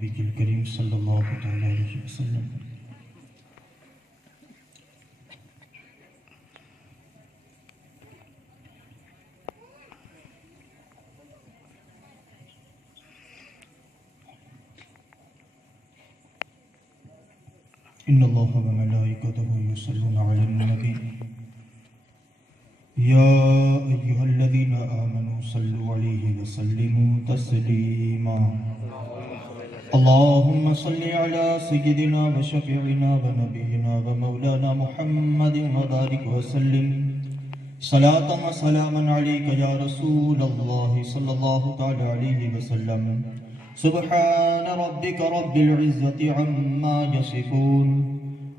نبی الکریم صلی اللہ تعالی علیہ وسلم۔ ان اللہ وملائکتہ یصلون علی النبی یا ایہا الذین آمنوا صلوا علیہ وسلموا تسلیما۔ اللہم صلی علی سیدنا وشفیعنا ونبینا ومولانا محمد وبارک وسلم صلاة و سلاما علیک یا رسول اللہ صلی اللہ تعالی علیہ وسلم۔ سبحان ربک رب العزة عما یصفون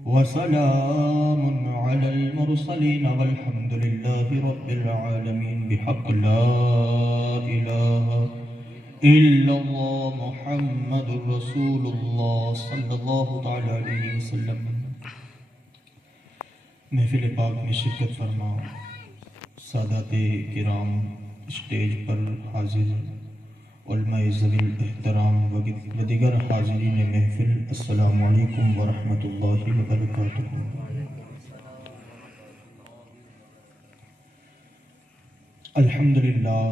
وسلام علی المرسلین والحمد للہ رب العالمین۔ بحق لا الہ الا اللہ محمد رسول اللہ صلی اللہ تعالی علیہ وسلم۔ محفل پاک میں شرکت فرما سادات کرام، اسٹیج پر حاضر علماء ذوی الاحترام و دیگر حاضرین محفل، السلام علیکم ورحمۃ اللہ وبرکاتہ۔ الحمدللہ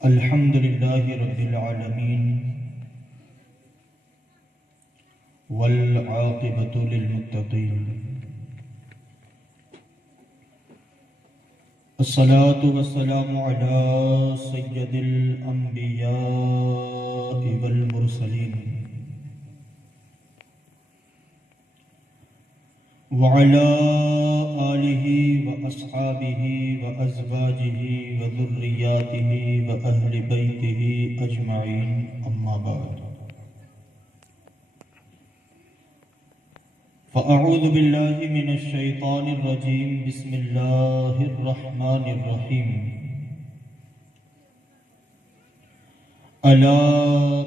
الحمدللہ رب العالمین والعاقبۃ للمتقین، الصلاة والسلام على سید الانبیاء والمرسلین وعلى آلہ واصحابہ وازواجہ وذریاتہ واہل بیتہ اجمعین، اما بعد فأعوذ باللہ من الشیطان الرجیم، بسم اللہ الرحمن الرحیم۔ الا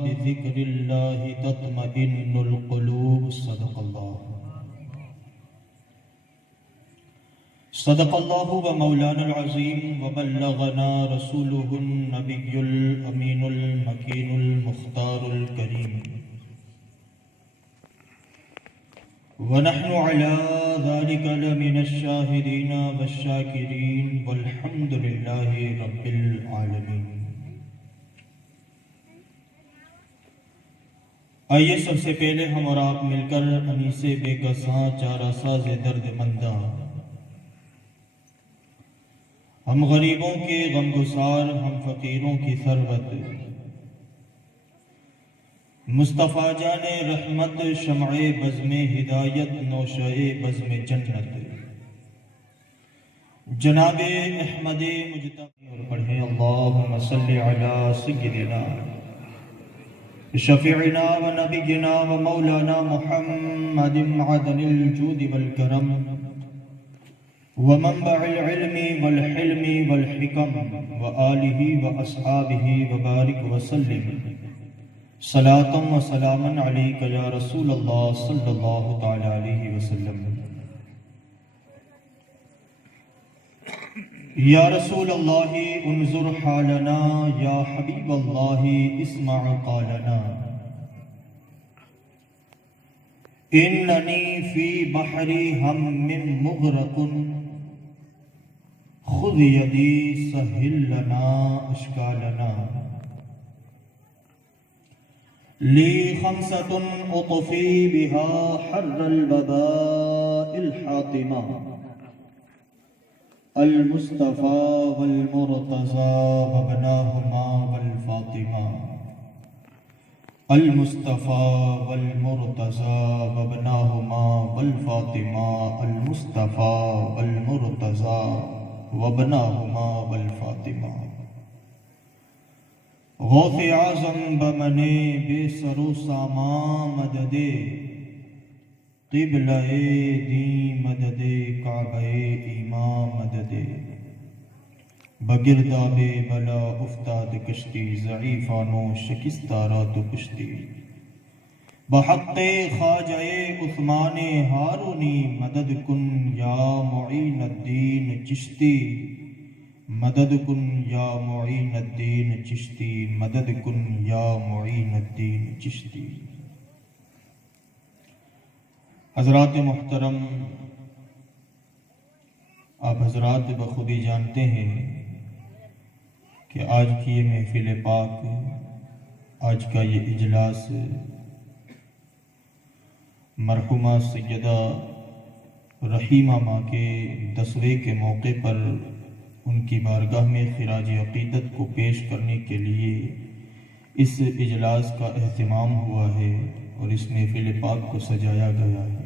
بذکر اللہ تطمئن القلوب، صدق اللہ۔ صدق اللہ و مولانا العظیم وبلغنا رسولہ النبی الامین المکین المختار الکریم، ونحن على ذلك لمن الشاهدين والشاكرين والحمد لله رب العالمين۔ آئیے سب سے پہلے ہم اور آپ مل کر انیس بے کساں چارہ ساز درد منداں، ہم غریبوں کے غمگسار، ہم فقیروں کی ثروت، مصطفیٰ جان رحمت، شمع بزم ہدایت، نوشہ بزم جنت، جناب احمد مجتبی، اور پڑھیں اللہم صلی علی سیدنا شفیعنا و نبینا و مولانا محمد معدن الجود والکرم ومنبع العلم والحلم والحکم وآلہ واصحابہ وبارک وسلم صلاة و سلاما علیک یا رسول اللہ صلی اللہ تعالی علیہ وسلم۔ یا رسول اللہ انظر حالنا، یا حبیب اللہ اسمع قالنا، اننی فی بحر ہم مغرق، خذ یدی سہل لنا اشکالنا، لی خمسۃ اطفی بها حر الوباء الحاطمہ، المصطفى والمرتضى وابناهما والفاطمہ، المصطفى والمرتضى وابناهما والفاطمہ، المصطفى والمرتضى وابناهما والفاطمہ۔ غوث اعظم بمنے بے سر و سامان مدد، قبلہ دین مدد، کعبہ ایمان مدد، بگرداب بلا افتاد کشتی، ضعیفانو شکستہ تو کشتی، بحق خواجہ عثمان ہارونی مدد کن یا معین الدین چشتی، مدد کن یا معین الدین چشتی، مدد کن یا معین الدین چشتی۔ حضرات محترم، آپ حضرات بخودی جانتے ہیں کہ آج کی یہ محفل پاک، آج کا یہ اجلاس مرحومہ سیدہ رحیمہ ماں کے 10ویں کے موقع پر ان کی بارگاہ میں خراج عقیدت کو پیش کرنے کے لیے اس اجلاس کا اہتمام ہوا ہے اور اس محفل پاک کو سجایا گیا ہے۔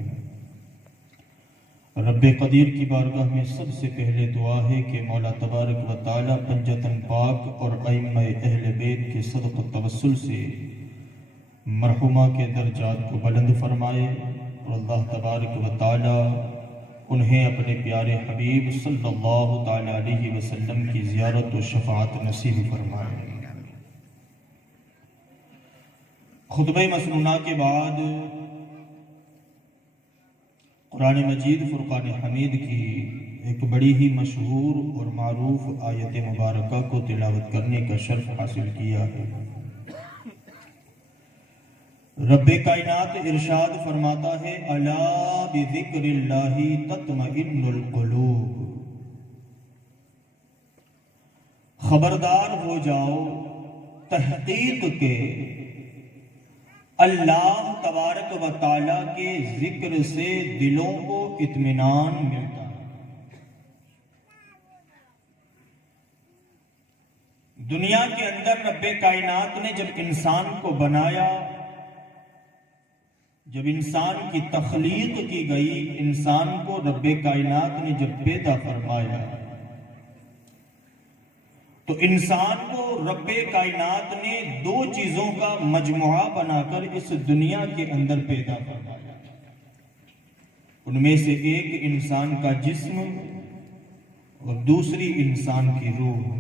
رب قدیر کی بارگاہ میں سب سے پہلے دعا ہے کہ مولا تبارک و تعالی پنجتن پاک اور ائمہ اہل بیت کے صدق و توسل سے مرحومہ کے درجات کو بلند فرمائے اور اللہ تبارک و تعالی انہیں اپنے پیارے حبیب صلی اللہ تعالی علیہ وسلم کی زیارت و شفاعت نصیب فرمائے۔ خطبہ مسنونہ کے بعد قرآن مجید فرقان حمید کی ایک بڑی ہی مشہور اور معروف آیت مبارکہ کو تلاوت کرنے کا شرف حاصل کیا ہے۔ رب کائنات ارشاد فرماتا ہے الا بذکر اللہ تطمئن القلوب، خبردار ہو جاؤ تحقیق کے اللہ تبارک و تعالی کے ذکر سے دلوں کو اطمینان ملتا ہے۔ دنیا کے اندر رب کائنات نے جب انسان کو بنایا، جب انسان کی تخلیق کی گئی، انسان کو رب کائنات نے جب پیدا فرمایا تو انسان کو رب کائنات نے 2 چیزوں کا مجموعہ بنا کر اس دنیا کے اندر پیدا فرمایا۔ ان میں سے ایک انسان کا جسم اور دوسری انسان کی روح۔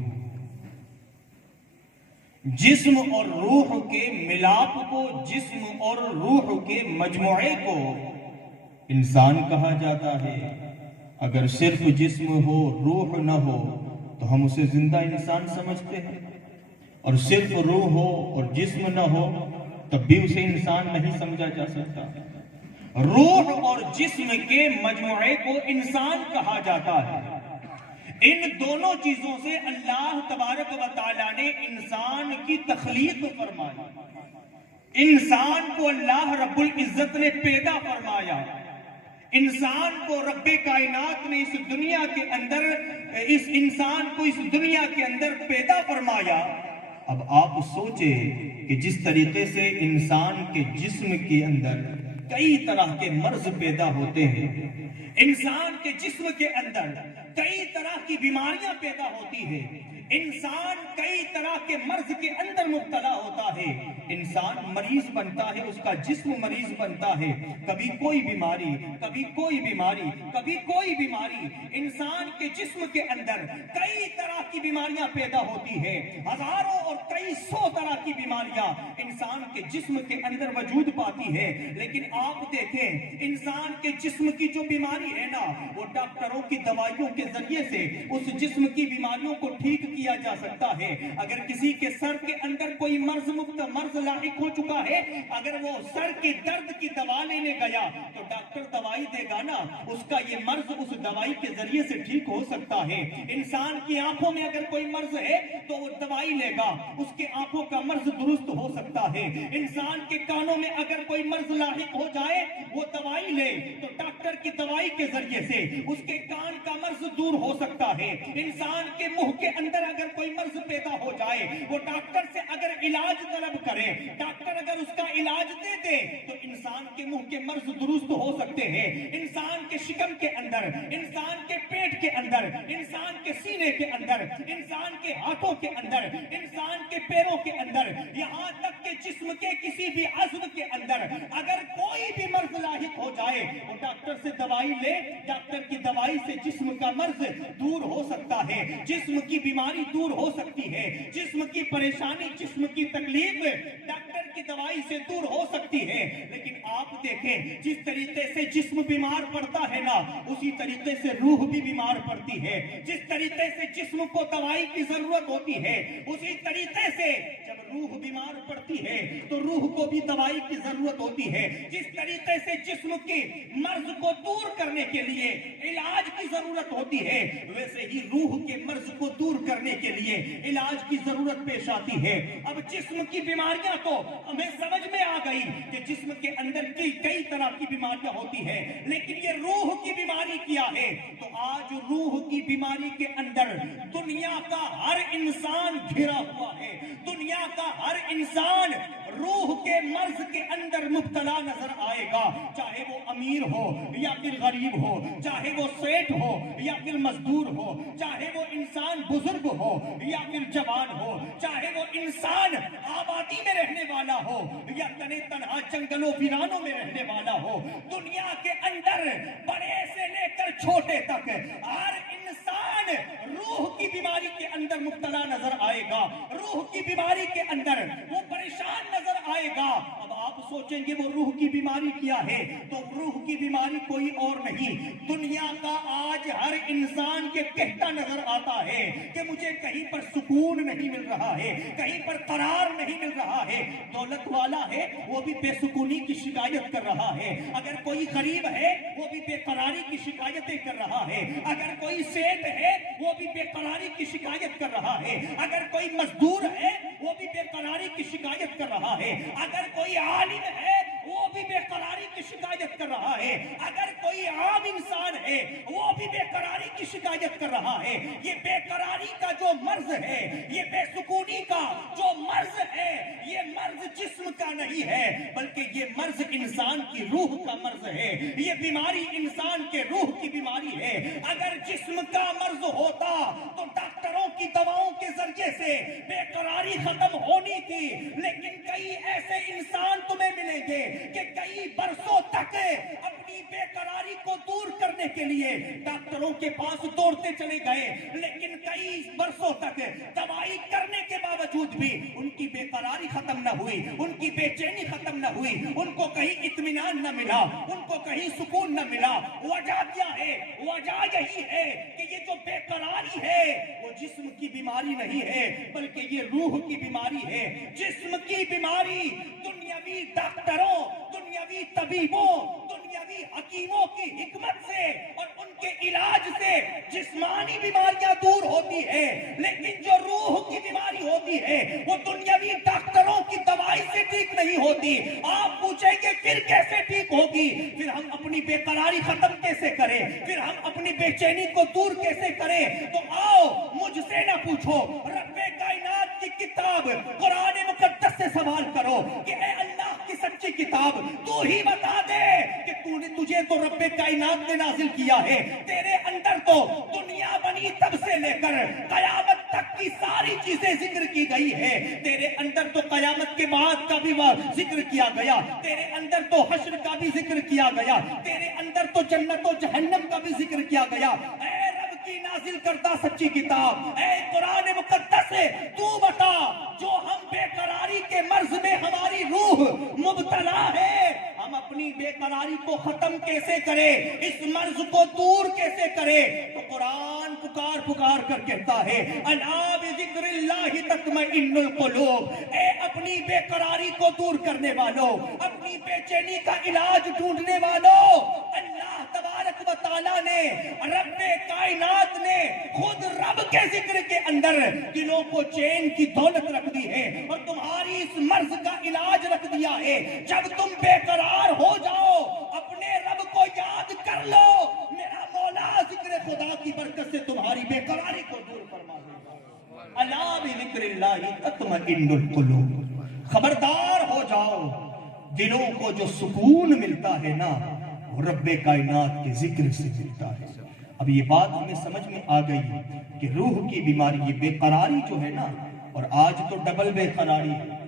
جسم اور روح کے ملاپ کو، جسم اور روح کے مجموعے کو انسان کہا جاتا ہے۔ اگر صرف جسم ہو روح نہ ہو تو ہم اسے زندہ انسان سمجھتے ہیں، اور صرف روح ہو اور جسم نہ ہو تب بھی اسے انسان نہیں سمجھا جا سکتا۔ روح اور جسم کے مجموعے کو انسان کہا جاتا ہے۔ ان دونوں چیزوں سے اللہ تبارک و تعالیٰ نے انسان کی تخلیق فرمائی۔ انسان کو اللہ رب العزت نے پیدا فرمایا۔ انسان کو رب کائنات نے اس دنیا کے اندر، اس انسان کو اس دنیا کے اندر پیدا فرمایا۔ اب آپ سوچیں کہ جس طریقے سے انسان کے جسم کے اندر کئی طرح کے مرض پیدا ہوتے ہیں، انسان کے جسم کے اندر کئی طرح کی بیماریاں پیدا ہوتی ہیں، انسان کئی طرح کے مرض کے اندر مبتلا ہوتا ہے، انسان مریض بنتا ہے، اس کا جسم مریض بنتا ہے، کبھی کوئی بیماری، کبھی کوئی بیماری، کبھی کوئی بیماری۔ انسان کے جسم کے اندر کئی طرح کی بیماریاں پیدا ہوتی ہے، ہزاروں اور کئی سو طرح کی بیماریاں انسان کے جسم کے اندر وجود پاتی ہے۔ لیکن آپ دیکھیں انسان کے جسم کی جو بیماری ہے نا، وہ ڈاکٹروں کی دوائیوں کے ذریعے سے اس جسم کی بیماریوں کو ٹھیک کیا جا سکتا ہے۔ اگر کسی کے سر کے اندر کوئی مرض لاحق ہو چکا ہے، اگر وہ سر کے درد کی دوا لینے گیا تو ڈاکٹر دوائی دے گا نا، اس کا یہ مرض اس دوائی کے ذریعے سے ٹھیک ہو سکتا ہے۔ انسان کی آنکھوں میں اگر کوئی مرض ہے تو وہ دوائی لے گا، اس کے آنکھوں کا مرض درست ہو سکتا ہے۔ انسان کے کانوں میں اگر کوئی مرض لاحق ہو جائے، وہ دوائی لے تو ڈاکٹر کی دوائی کے ذریعے سے اس کے کان کا مرض دور ہو سکتا ہے۔ انسان کے منہ کے اندر اگر کوئی مرض پیدا ہو جائے، وہ ڈاکٹر سے اگر علاج طلب کرے، ڈاکٹر اگر اس کا علاج دے دے تو انسان کے منہ کے مرض درست ہو سکتے ہیں۔ انسان کے شکم کے اندر، انسان کے پیٹ کے اندر، انسان کے سینے کے اندر، انسان کے ہاتھوں کے اندر، انسان کے پیروں کے اندر، یہاں تک کہ جسم کے کسی بھی عضو کے اندر اگر کوئی بھی مرض لاحق ہو جائے، وہ ڈاکٹر سے دوائی لے، ڈاکٹر کی دوائی سے جسم کا مرض دور ہو سکتا ہے، جسم کی بیماری دور ہو سکتی ہے، جسم کی پریشانی، جسم کی تکلیف ڈاکٹر درد کی دوائی سے دور ہو سکتی ہے، لیکن آپ دیکھیں جس طریقے سے جسم بیمار پڑتا ہے نا، اسی طریقے سے روح بھی بیمار پڑتی ہے۔ جس طریقے سے جسم کو دوائی کی ضرورت ہوتی ہے، اسی طریقے سے جب روح بیمار پڑتی ہے تو روح کو بھی دوائی کی ضرورت ہوتی ہے۔ جس طریقے سے جسم کے مرض کو دور کرنے کے لیے علاج کی ضرورت ہوتی ہے، ویسے ہی روح کے مرض کو دور کرنے کے لیے علاج کی ضرورت پیش آتی ہے۔ اب جسم کی بیماریاں تو ہمیں سمجھ میں آ گئی کہ جسم کے اندر کئی طرح کی بیماریاں ہوتی ہیں، لیکن یہ روح کی بیماری کیا ہے؟ تو آج روح کی بیماری کے اندر دنیا کا ہر انسان گھرا ہوا ہے۔ دنیا کا ہر انسان روح کے مرض کے اندر مبتلا نظر آئے گا، چاہے وہ امیر ہو یا پھر غریب ہو، چاہے وہ سیٹ ہو یا پھر مزدور ہو، چاہے وہ انسان بزرگ ہو یا پھر جوان ہو، چاہے وہ انسان آبادی میں رہنے والا ہو یا تنے تنہا جنگلوں ویرانوں میں رہنے والا ہو، دنیا کے اندر بڑے سے لے کر چھوٹے تک ہر انسان روح کی بیماری کے اندر مبتلا نظر آئے گا۔ روح کی بیماری کے اندر وہ پریشان نظر آئے گا۔ اب آپ سوچیں گے وہ روح کی بیماری کیا ہے؟ تو روح کی بیماری کوئی اور نہیں، دنیا کا آج ہر انسان یہ کہتا نظر آتا ہے کہ مجھے کہیں پر سکون نہیں مل رہا ہے، کہیں پر قرار نہیں مل رہا ہے۔ دولت والا ہے وہ بھی بے سکونی کی شکایت کر رہا ہے، اگر کوئی غریب ہے وہ بھی بے قراری کی شکایتیں کر رہا ہے، اگر کوئی سیٹ ہے وہ بھی بے قراری کی شکایت کر رہا ہے، اگر کوئی مزدور ہے وہ بھی بے قراری کی شکایت کر رہا ہے، اگر کوئی عالم ہے وہ بھی بے قراری کی شکایت کر رہا ہے، اگر کوئی عام انسان ہے وہ بھی بے قراری کی شکایت کر رہا ہے۔ یہ بے قراری کا جو مرض ہے، یہ بے سکونی کا جو مرض ہے، یہ مرض جسم کا نہیں ہے بلکہ یہ مرض انسان کی روح کا مرض ہے۔ یہ بیماری انسان کے روح کی بیماری ہے۔ اگر جسم کا مرض ہوتا تو ڈاکٹروں کی دواؤں کے ذریعے سے بے قراری ختم ہونی تھی، لیکن کئی ایسے انسان تمہیں ملیں گے کہ کئی برسوں تک اپنی بے قراری کو دور کرنے کے لیے ڈاکٹروں کے پاس دوڑتے چلے گئے، لیکن کئی برسوں تک دوائی کرنے کے باوجود بھی ان کی بے قراری ختم نہ ہوئی، ان کی بے چینی ختم نہ ہوئی، ان کو کہیں اطمینان نہ ملا، ان کو کہیں سکون نہ ملا۔ وجہ کیا ہے؟ وجہ یہی ہے کہ یہ جو بے قراری ہے وہ جسم کی بیماری نہیں ہے بلکہ یہ روح کی بیماری ہے۔ جسم کی بیماری دنیاوی ڈاکٹروں، دنیاوی طبیبوں، دنیاوی حکیموں کی حکمت سے اور ان کے علاج سے جسمانی بیماریاں دور ہوتی ہے، لیکن جو روح کی بیماری ہوتی ہے وہ دنیاوی ڈاکٹروں کی دوائی سے ٹھیک نہیں ہوتی۔ آپ پوچھیں گے پھر کیسے ٹھیک ہوگی؟ پھر ہم اپنی بے قراری ختم کیسے کریں؟ پھر ہم اپنی بے چینی کو دور کیسے کریں؟ تو آؤ مجھ سے نہ پوچھو، رب کائنات کی کتاب قرآن مقدس سے سوال کرو کہ اے اللہ کی سچی کتاب، تو ہی بتا دے کہ تجھے تو رب کائنات نے نازل کیا ہے، تیرے اندر تو دنیا بنی تب سے لے کر قیامت تک کی ساری چیزیں ذکر کی گئی ہے، تیرے اندر تو قیامت کے بعد کا بھی ذکر کیا گیا، تیرے اندر تو حشر کا بھی ذکر کیا گیا، تیرے اندر تو جنت و جہنم کا بھی ذکر کیا گیا۔ اے رب کی نازل کرتا سچی کتاب، اے قرآن مقدس تو بتا، جو ہم بے قراری کے مرض میں ہماری روح مبتلا ہے، ہم اپنی بے قراری کو ختم کیسے کریں، اس مرض کو دور کیسے کریں؟ تو قرآن پکار پکار کر کہتا ہے الا بذکر اللہ تطمئن القلوب، اے اپنی بے قراری کو دور کرنے والوں، اپنی بے چینی کا علاج ڈھونڈنے والوں، اللہ تبارک و تعالیٰ نے، رب کائنات نے خود رب کے ذکر کے اندر دلوں کو چین کی دولت رکھ دی ہے اور تمہاری اس مرض کا علاج رکھ دیا ہے۔ جب تم بے قرار ہو جاؤ اپنے رب کو یاد کر لو، میرا مولا ذکر خدا کی برکت سے تمہاری بے قراری کو دور فرما دے گا۔ الا بذکر اللہ تطمئن القلوب، خبردار ہو جاؤ، دلوں کو جو سکون ملتا ہے نا وہ رب کائنات کے ذکر سے ملتا ہے۔ اب یہ بات ہمیں سمجھ میں آ گئی ہے کہ روح کی بیماری، یہ بے قراری جو ہے نا، اور آج تو ڈبل بے قراری ہے،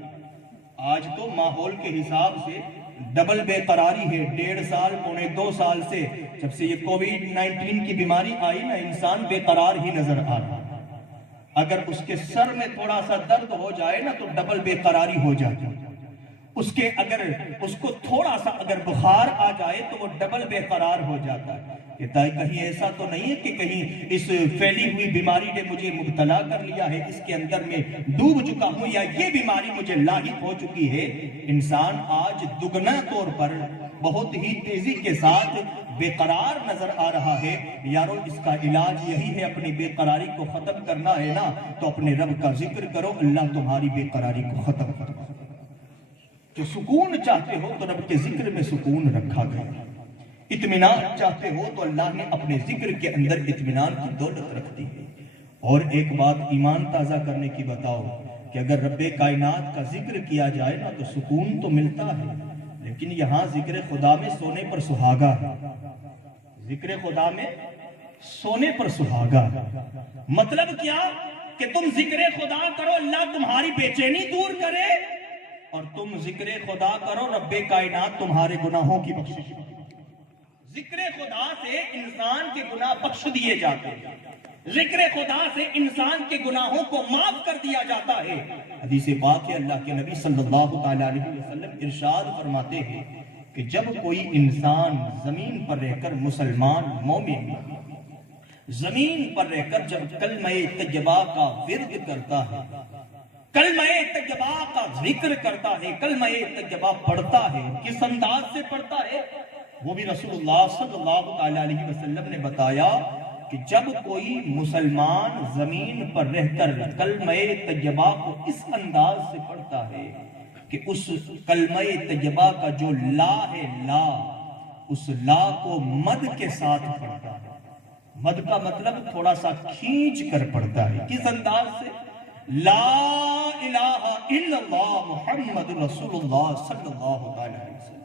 آج تو ماحول کے حساب سے ڈبل بے قراری ہے۔ 1.5 سال پونے 2 سال سے جب سے یہ کووڈ-19 کی بیماری آئی نا، انسان بے قرار ہی نظر آ رہا۔ اگر اس کے سر میں تھوڑا سا درد ہو جائے نا تو ڈبل بے قراری ہو جاتی۔ اس کو تھوڑا سا اگر بخار آ جائے تو وہ ڈبل بے قرار ہو جاتا ہے کہ کہیں ایسا تو نہیں ہے کہ کہیں اس پھیلی ہوئی بیماری نے مجھے مبتلا کر لیا ہے، اس کے اندر میں ڈوب چکا ہوں، یا یہ بیماری مجھے لاحق ہو چکی ہے۔ انسان آج دگنا طور پر بہت ہی تیزی کے ساتھ بے قرار نظر آ رہا ہے۔ یارو اس کا علاج یہی ہے، اپنی بے قراری کو ختم کرنا ہے نا تو اپنے رب کا ذکر کرو، اللہ تمہاری بے قراری کو ختم کرو۔ جو سکون چاہتے ہو تو رب کے ذکر میں سکون رکھا گیا، اطمینان چاہتے ہو تو اللہ نے اپنے ذکر کے اندر اطمینان کی دولت رکھ دی ہے۔ اور ایک بات ایمان تازہ کرنے کی بتاؤ کہ اگر رب کائنات کا ذکر کیا جائے نا تو سکون تو ملتا ہے، لیکن یہاں ذکر خدا میں سونے پر سہاگا ہے، ذکر خدا میں سونے پر سہاگا ہے۔ مطلب کیا کہ تم ذکر خدا کرو، اللہ تمہاری بے چینی دور کرے، اور تم ذکر خدا کرو، رب کائنات تمہارے گناہوں کی بخشش کرے۔ ذکر خدا سے انسان کے گناہ بخش دیے جاتے ہیں، ذکر خدا سے انسان کے گناہوں کو معاف کر دیا جاتا ہے۔ حدیث پاک ہے، اللہ کے نبی صلی اللہ علیہ وسلم ارشاد فرماتے ہیں کہ جب کوئی انسان زمین پر رہ کر مسلمان مومن زمین پر رہ کر جب کلمہ طیبہ کا ورد کرتا ہے، کلمہ طیبہ کا ذکر کرتا ہے، کلمہ طیبہ پڑھتا ہے، کس انداز سے پڑھتا ہے وہ بھی رسول اللہ صلی اللہ علیہ وسلم نے بتایا کہ جب کوئی مسلمان زمین پر رہ کر کلمہ طیبہ کو اس انداز سے پڑھتا ہے کہ اس کلمہ طیبہ کا جو لا ہے، لا، اس لا کو مد کے ساتھ پڑھتا ہے۔ مد کا مطلب تھوڑا سا کھینچ کر پڑھتا ہے، کس انداز سے؟ لا الہ الا اللہ محمد رسول اللہ صلی اللہ علیہ وسلم۔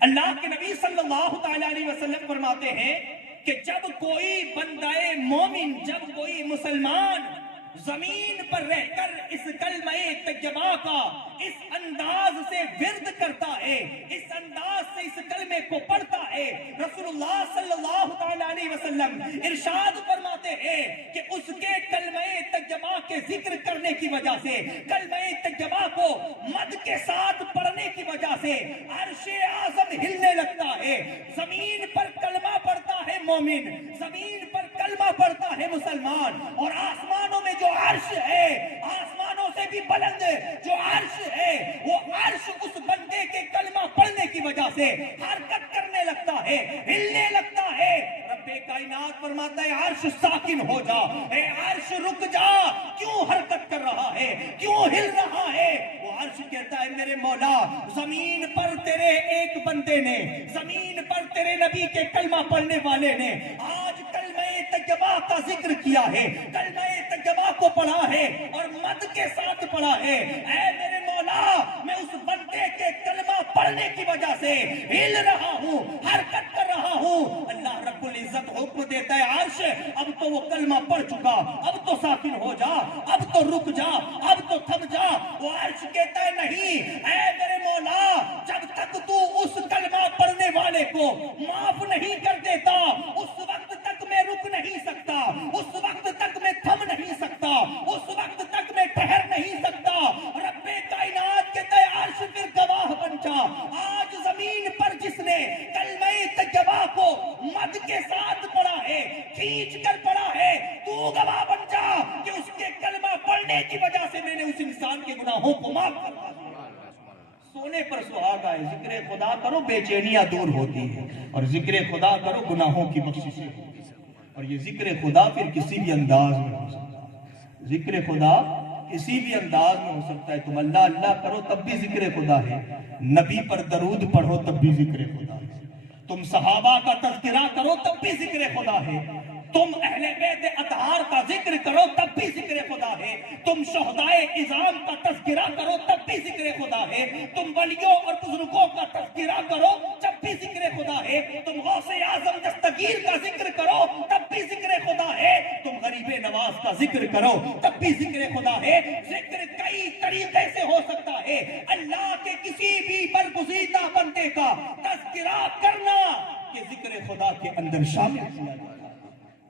اللہ کے نبی صلی اللہ علیہ وسلم فرماتے ہیں کہ جب کوئی بندہ مومن، جب کوئی مسلمان زمین پر رہ کر اس کلمہ طیبہ کا اس انداز سے ورد کرتا ہے، اس انداز سے اس کلمے کو پڑھتا ہے، رسول اللہ صلی اللہ علیہ وسلم ارشاد فرماتے ہیں کہ اس کے کلمہ طیبہ کے ذکر کرنے کی وجہ سے، کلمہ طیبہ کو مد کے ساتھ پڑھنے کی وجہ سے عرش اعظم ہلنے لگتا ہے۔ زمین پر کلمہ پڑھتا ہے مومن، زمین پر کلمہ پڑھتا ہے مسلمان، اور آسمانوں میں جو عرش ہے، آسمانوں سے بھی بلند جو عرش ہے، وہ عرش اس بندے کے کلمہ پڑھنے کی وجہ سے حرکت کرنے لگتا ہے، ہلنے لگتا ہے۔ رب کائنات فرماتا ہے عرش ساکن ہو جا، اے عرش رک جا، کیوں حرکت کر رہا ہے، کیوں ہل رہا ہے؟ وہ عرش کہتا ہے میرے مولا، زمین پر تیرے ایک بندے نے، زمین پر تیرے نبی کے کلمہ پڑھنے والے نے آج کلمہ طیبہ کا ذکر کیا ہے، کلمہ طیبہ کو پڑھا ہے اور مد کے ساتھ پڑھا ہے۔ اے میرے مولا، میں اس بندے کے کلمہ پڑھنے کی وجہ سے ہل رہا ہوں، حرکت کر رہا ہوں۔ اللہ رب العزت حکم دیتا ہے عرش اب تو وہ کلمہ پڑھ چکا، اب تو ساکن ہو جا، اب تو رک جا، اب تو تھم جا۔ وہ عرش کہتا ہے نہیں، اے میرے مولا، جب تک تو اس کلمہ پڑھنے والے کو معاف نہیں کر دیتا اس وقت تک میں رک نہیں سکتا، اس وقت تک میں تھم نہیں سکتا، اس وقت تک میں ٹھہر نہیں سکتا۔ رب کائنات کے تے عرش پھر گواہ بن جا، آج زمین پر جس نے کلمہ طیبہ کو مد کے ساتھ پڑھا ہے، کھینچ کر پڑھا ہے، تو گواہ بن جا کہ اس کے کلمہ پڑھنے کی وجہ سے میں نے اس انسان کے گناہوں کو معاف کر دیا۔ سونے پر سہاگا ہے، ذکر خدا کرو بے چینیاں دور ہوتی ہیں، اور ذکر خدا کرو گناہوں کی بخششیں ہوتی ہیں۔ اور یہ ذکر خدا پھر کسی بھی انداز میں ہو سکتا ہے، ذکر خدا کسی بھی انداز میں ہو سکتا ہے۔ تم اللہ اللہ کرو تب بھی ذکر خدا ہے، نبی پر درود پڑھو تب بھی ذکر خدا ہے، تم صحابہ کا تذکرہ کرو تب بھی ذکر خدا ہے، تم اہل بیت اطہار کا ذکر کرو تب بھی ذکر خدا ہے، تم شہدائے عظام کا تذکرہ کرو تب بھی ذکر خدا ہے، تم ولیوں اور بزرگوں کا تذکرہ کرو تب بھی ذکر خدا ہے، تم غوث اعظم دستگیر کا ذکر کرو تب بھی ذکر خدا ہے، تم غریب نواز کا ذکر کرو تب بھی ذکر خدا ہے۔ ذکر کئی طریقے سے ہو سکتا ہے، اللہ کے کسی بھی برگزیدہ بندے کا تذکرہ کرنا کہ ذکر خدا کے اندر شامل کیا جائے۔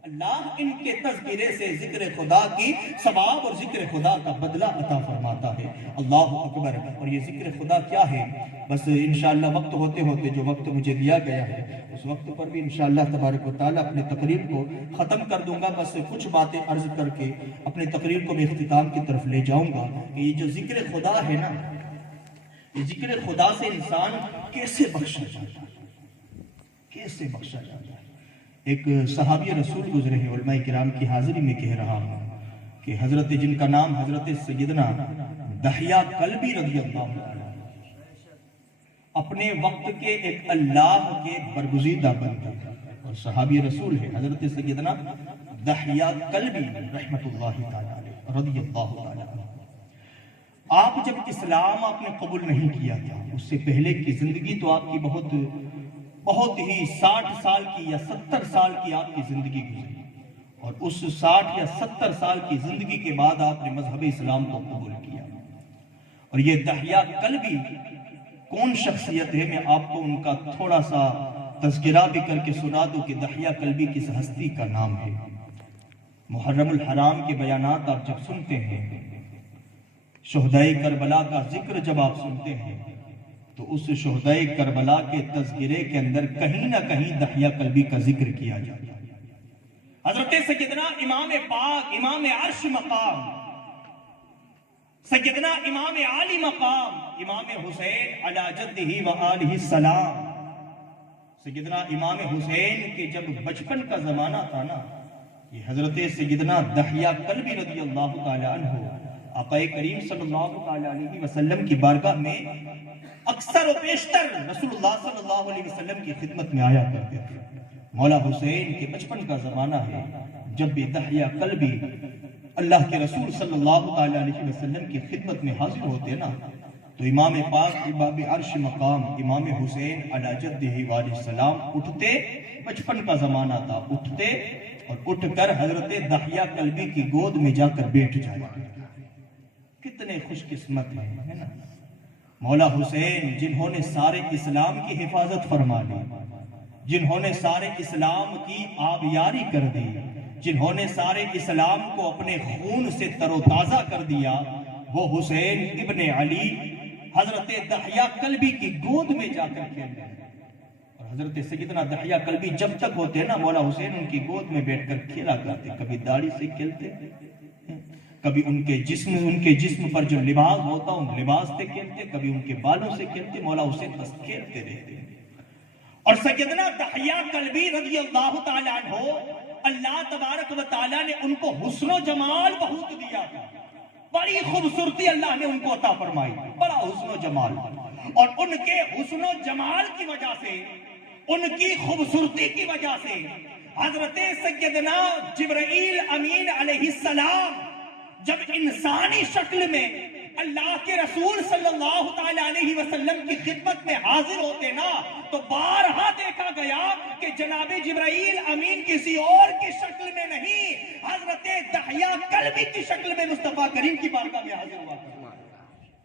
اللہ ان کے تذکرے سے ذکر خدا کی ثواب اور ذکر خدا کا بدلہ عطا فرماتا ہے۔ اللہ اکبر۔ اور یہ ذکر خدا کیا ہے؟ بس انشاءاللہ وقت ہوتے ہوتے جو وقت مجھے دیا گیا ہے اس وقت پر بھی انشاءاللہ تبارک و تعالیٰ اپنے تقریر کو ختم کر دوں گا۔ بس کچھ باتیں عرض کر کے اپنے تقریر کو میں اختتام کی طرف لے جاؤں گا کہ یہ جو ذکر خدا ہے نا، یہ ذکر خدا سے انسان کیسے بخشا جاتا ہے، کیسے بخشا جاتا ہے۔ ایک صحابی رسول گزرے ہیں، علماء کرام کی حاضری میں کہہ رہا ہوں کہ حضرت جن کا نام حضرت سیدنا دحیہ کلبی رضی اللہ عنہ، اپنے وقت کے ایک اللہ کے برگزیدہ بندے اور صحابی رسول ہے حضرت سیدنا دحیہ کلبی رحمت اللہ تعالی علیہ رضی اللہ تعالی عنہ۔ آپ جب اسلام آپ نے قبول نہیں کیا تھا، اس سے پہلے کی زندگی تو آپ کی بہت ہی 60 سال کی یا 70 سال کی آپ کی زندگی گزری، اور اس 60 یا 70 سال کی زندگی کے بعد آپ نے مذہب اسلام کو قبول کیا۔ اور یہ دحیہ کلبی کون شخصیت ہے؟ میں آپ کو ان کا تھوڑا سا تذکرہ بھی کر کے سنا دوں کہ دحیہ کلبی کس ہستی کا نام ہے۔ محرم الحرام کے بیانات آپ جب سنتے ہیں، شہدائے کربلا کا ذکر جب آپ سنتے ہیں، تو اس شہدائے کربلا کے تذکرے کے اندر کہیں نہ کہیں دحیہ کلبی کا ذکر کیا جاتا ہے۔ حضرت سیدنا امام پاک، امام عرش مقام، سیدنا امام عالی مقام، امام حسین علی جدہ و آلہ السلام، سیدنا امام حسین کے جب بچپن کا زمانہ تھا نا، یہ حضرت سیدنا دحیہ کلبی رضی اللہ تعالی عنہ آقا کریم صلی اللہ علیہ وسلم کی بارگاہ میں اکثر و بیشتر رسول اللہ صلی اللہ علیہ وسلم کی خدمت میں آیا کرتے تھے۔ مولا حسین کے بچپن کا زمانہ ہے، جب بھی دحیہ کلبی اللہ کے رسول صلی اللہ علیہ وسلم کی خدمت میں حاضر ہوتے نا، تو امام پاک امام عرش مقام امام حسین علی جدہ وآلہ السلام اٹھتے، بچپن کا زمانہ تھا، اٹھتے اور اٹھ کر حضرت دحیہ کلبی کی گود میں جا کر بیٹھ جاتے۔ کتنے خوش قسمت ہیں، ہے نا؟ مولا حسین جنہوں نے سارے اسلام کی حفاظت فرما لی، جنہوں نے سارے اسلام کی آبیاری کر دی، جنہوں نے سارے اسلام کو اپنے خون سے تر و تازہ کر دیا، وہ حسین ابن علی حضرت دحیہ کلبی کی گود میں جا کر کھیل رہے ہیں۔ اور حضرت سیدنا دحیہ کلبی جب تک ہوتے نا، مولا حسین ان کی گود میں بیٹھ کر کھیلا کرتے، کبھی داڑھی سے کھیلتے، کبھی ان کے جسم پر جو لباس ہوتا ان لباس سے کھیلتے، کبھی ان کے بالوں سے کھیلتے، مولا حسین بس کھیلتے رہتے۔ اور سیدنا دحیہ کلبی رضی اللہ تعالی عنہ، اللہ تبارک و تعالی نے ان کو حسن و جمال بہت دیا تھا، بڑی خوبصورتی اللہ نے ان کو عطا فرمائی، بڑا حسن و جمال، اور ان کے حسن و جمال کی وجہ سے، ان کی خوبصورتی کی وجہ سے حضرت سیدنا جبرائیل امین علیہ السلام جب انسانی شکل میں اللہ کے رسول صلی اللہ تعالی علیہ وسلم کی خدمت میں حاضر ہوتے نا، تو بارہا دیکھا گیا کہ جناب جبرائیل امین کسی اور کی شکل میں نہیں، حضرت دحیہ کلبی کی شکل میں مصطفیٰ کریم کی بارگاہ میں حاضر ہوا۔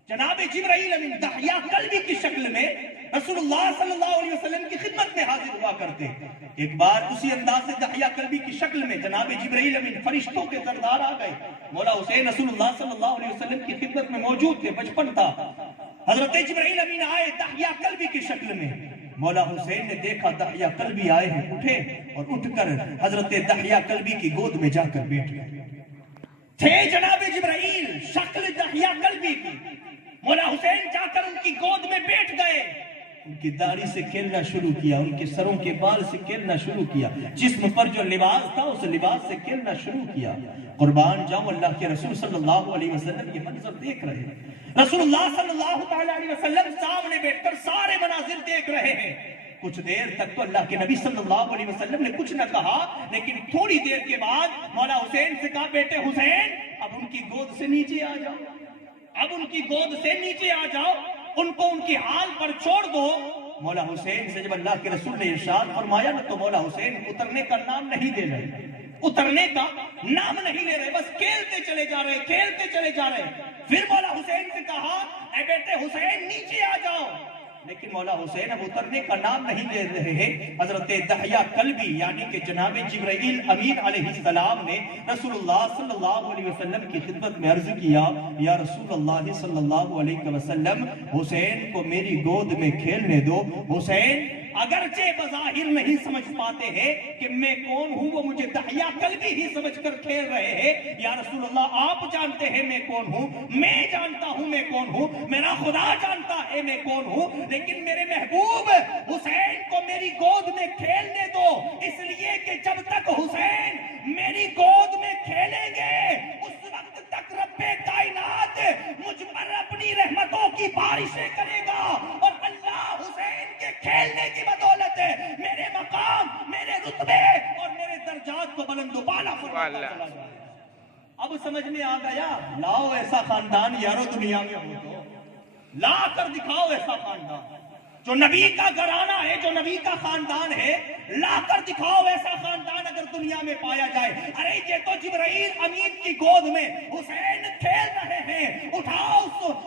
جناب جبرائیل امین دحیہ کلبی کی شکل میں رسول اللہ صلی اللہ علیہ وسلم کی خدمت میں حاضر ہوا کرتے۔ ایک بار اسی انداز سے دحیہ کلبی کی شکل میں جناب جبرائیل امین فرشتوں کے سردار آ گئے، مولا حسین رسول اللہ صلی اللہ علیہ وسلم کی خدمت میں موجود تھے، بچپن تھا، حضرت جبرائیل امین آئے دحیہ کلبی کی شکل میں، مولا حسین نے دیکھا دحیہ کلبی آئے ہیں، اٹھے اور اٹھ کر حضرت دحیہ کلبی کی گود میں جا کر بیٹھ گئے۔ تھے جناب جبرائیل شکل دحیہ کلبی کی، مولا حسین جا کر ان کی گود میں بیٹھ گئے، ان کی داڑھی سے کھیلنا شروع کیا، ان کے سروں کے بال سے کھیلنا شروع کیا، جسم پر جو لباس تھا اس لباس سے کھیلنا شروع کیا۔ قربان جاؤں اللہ کے رسول صلی اللہ علیہ وسلم یہ منظر دیکھ رہے ہیں، رسول اللہ صلی اللہ علیہ وسلم سامنے بیٹھ کر سارے مناظر دیکھ رہے ہیں۔ کچھ دیر تک تو اللہ کے نبی صلی اللہ علیہ وسلم نے کچھ نہ کہا، لیکن تھوڑی دیر کے بعد مولا حسین سے کہا، بیٹے حسین اب ان کی گود سے نیچے آ جاؤ، اب ان کی گود سے نیچے آ جاؤ، ان کو ان کی حال پر چھوڑ دو۔ مولا حسین سے جب اللہ کے رسول نے ارشاد فرمایا نا، تو مولا حسین اترنے کا نام نہیں دے رہے، اترنے کا نام نہیں لے رہے، بس کھیلتے چلے جا رہے، کھیلتے چلے جا رہے۔ پھر مولا حسین سے کہا، اے بیٹے حسین نیچے آ جاؤ، لیکن لیکن مولا حسین اب اترنے کا نام نہیں لے رہے ہیں۔ حضرت دحیہ کلبی یعنی کہ جناب جبرائیل امین علیہ السلام نے رسول اللہ صلی اللہ علیہ وسلم کی خدمت میں عرض کیا، یا رسول اللہ صلی اللہ علیہ وسلم، حسین کو میری گود میں کھیلنے دو۔ حسین اگرچہ بظاہر نہیں سمجھ پاتے ہیں کہ میں کون ہوں، وہ مجھے دحیہ کلبی ہی سمجھ کر کھیل رہے ہیں۔ یا رسول اللہ آپ جانتے ہیں میں کون ہوں، میں جانتا ہوں میں کون ہوں، میرا خدا جانتا ہے میں کون ہوں، لیکن میرے محبوب حسین کو میری گود میں کھیلنے دو، اس لیے کہ جب تک حسین میری گود میں کھیلیں گے اس وقت تک رب کائنات مجھ پر اپنی رحمتوں کی بارشیں کرے گا، اور اللہ حسین کے کھیلنے کی بدولت میرے مقام، میرے رتبے اور میرے درجات کو بلند و بالا فرماتا چلا جائے گا۔ اب سمجھ میں آ گیا، لاؤ ایسا خاندان یارو دنیا میں ہو تو لا کر دکھاؤ ایسا خاندان جو نبی کا گھرانہ ہے، جو نبی کا خاندان ہے، لا کر دکھاؤ ایسا خاندان اگر دنیا میں پایا جائے۔ ارے یہ تو جبرائیل امین کی گود میں حسین کھیل رہے ہیں، اٹھاؤ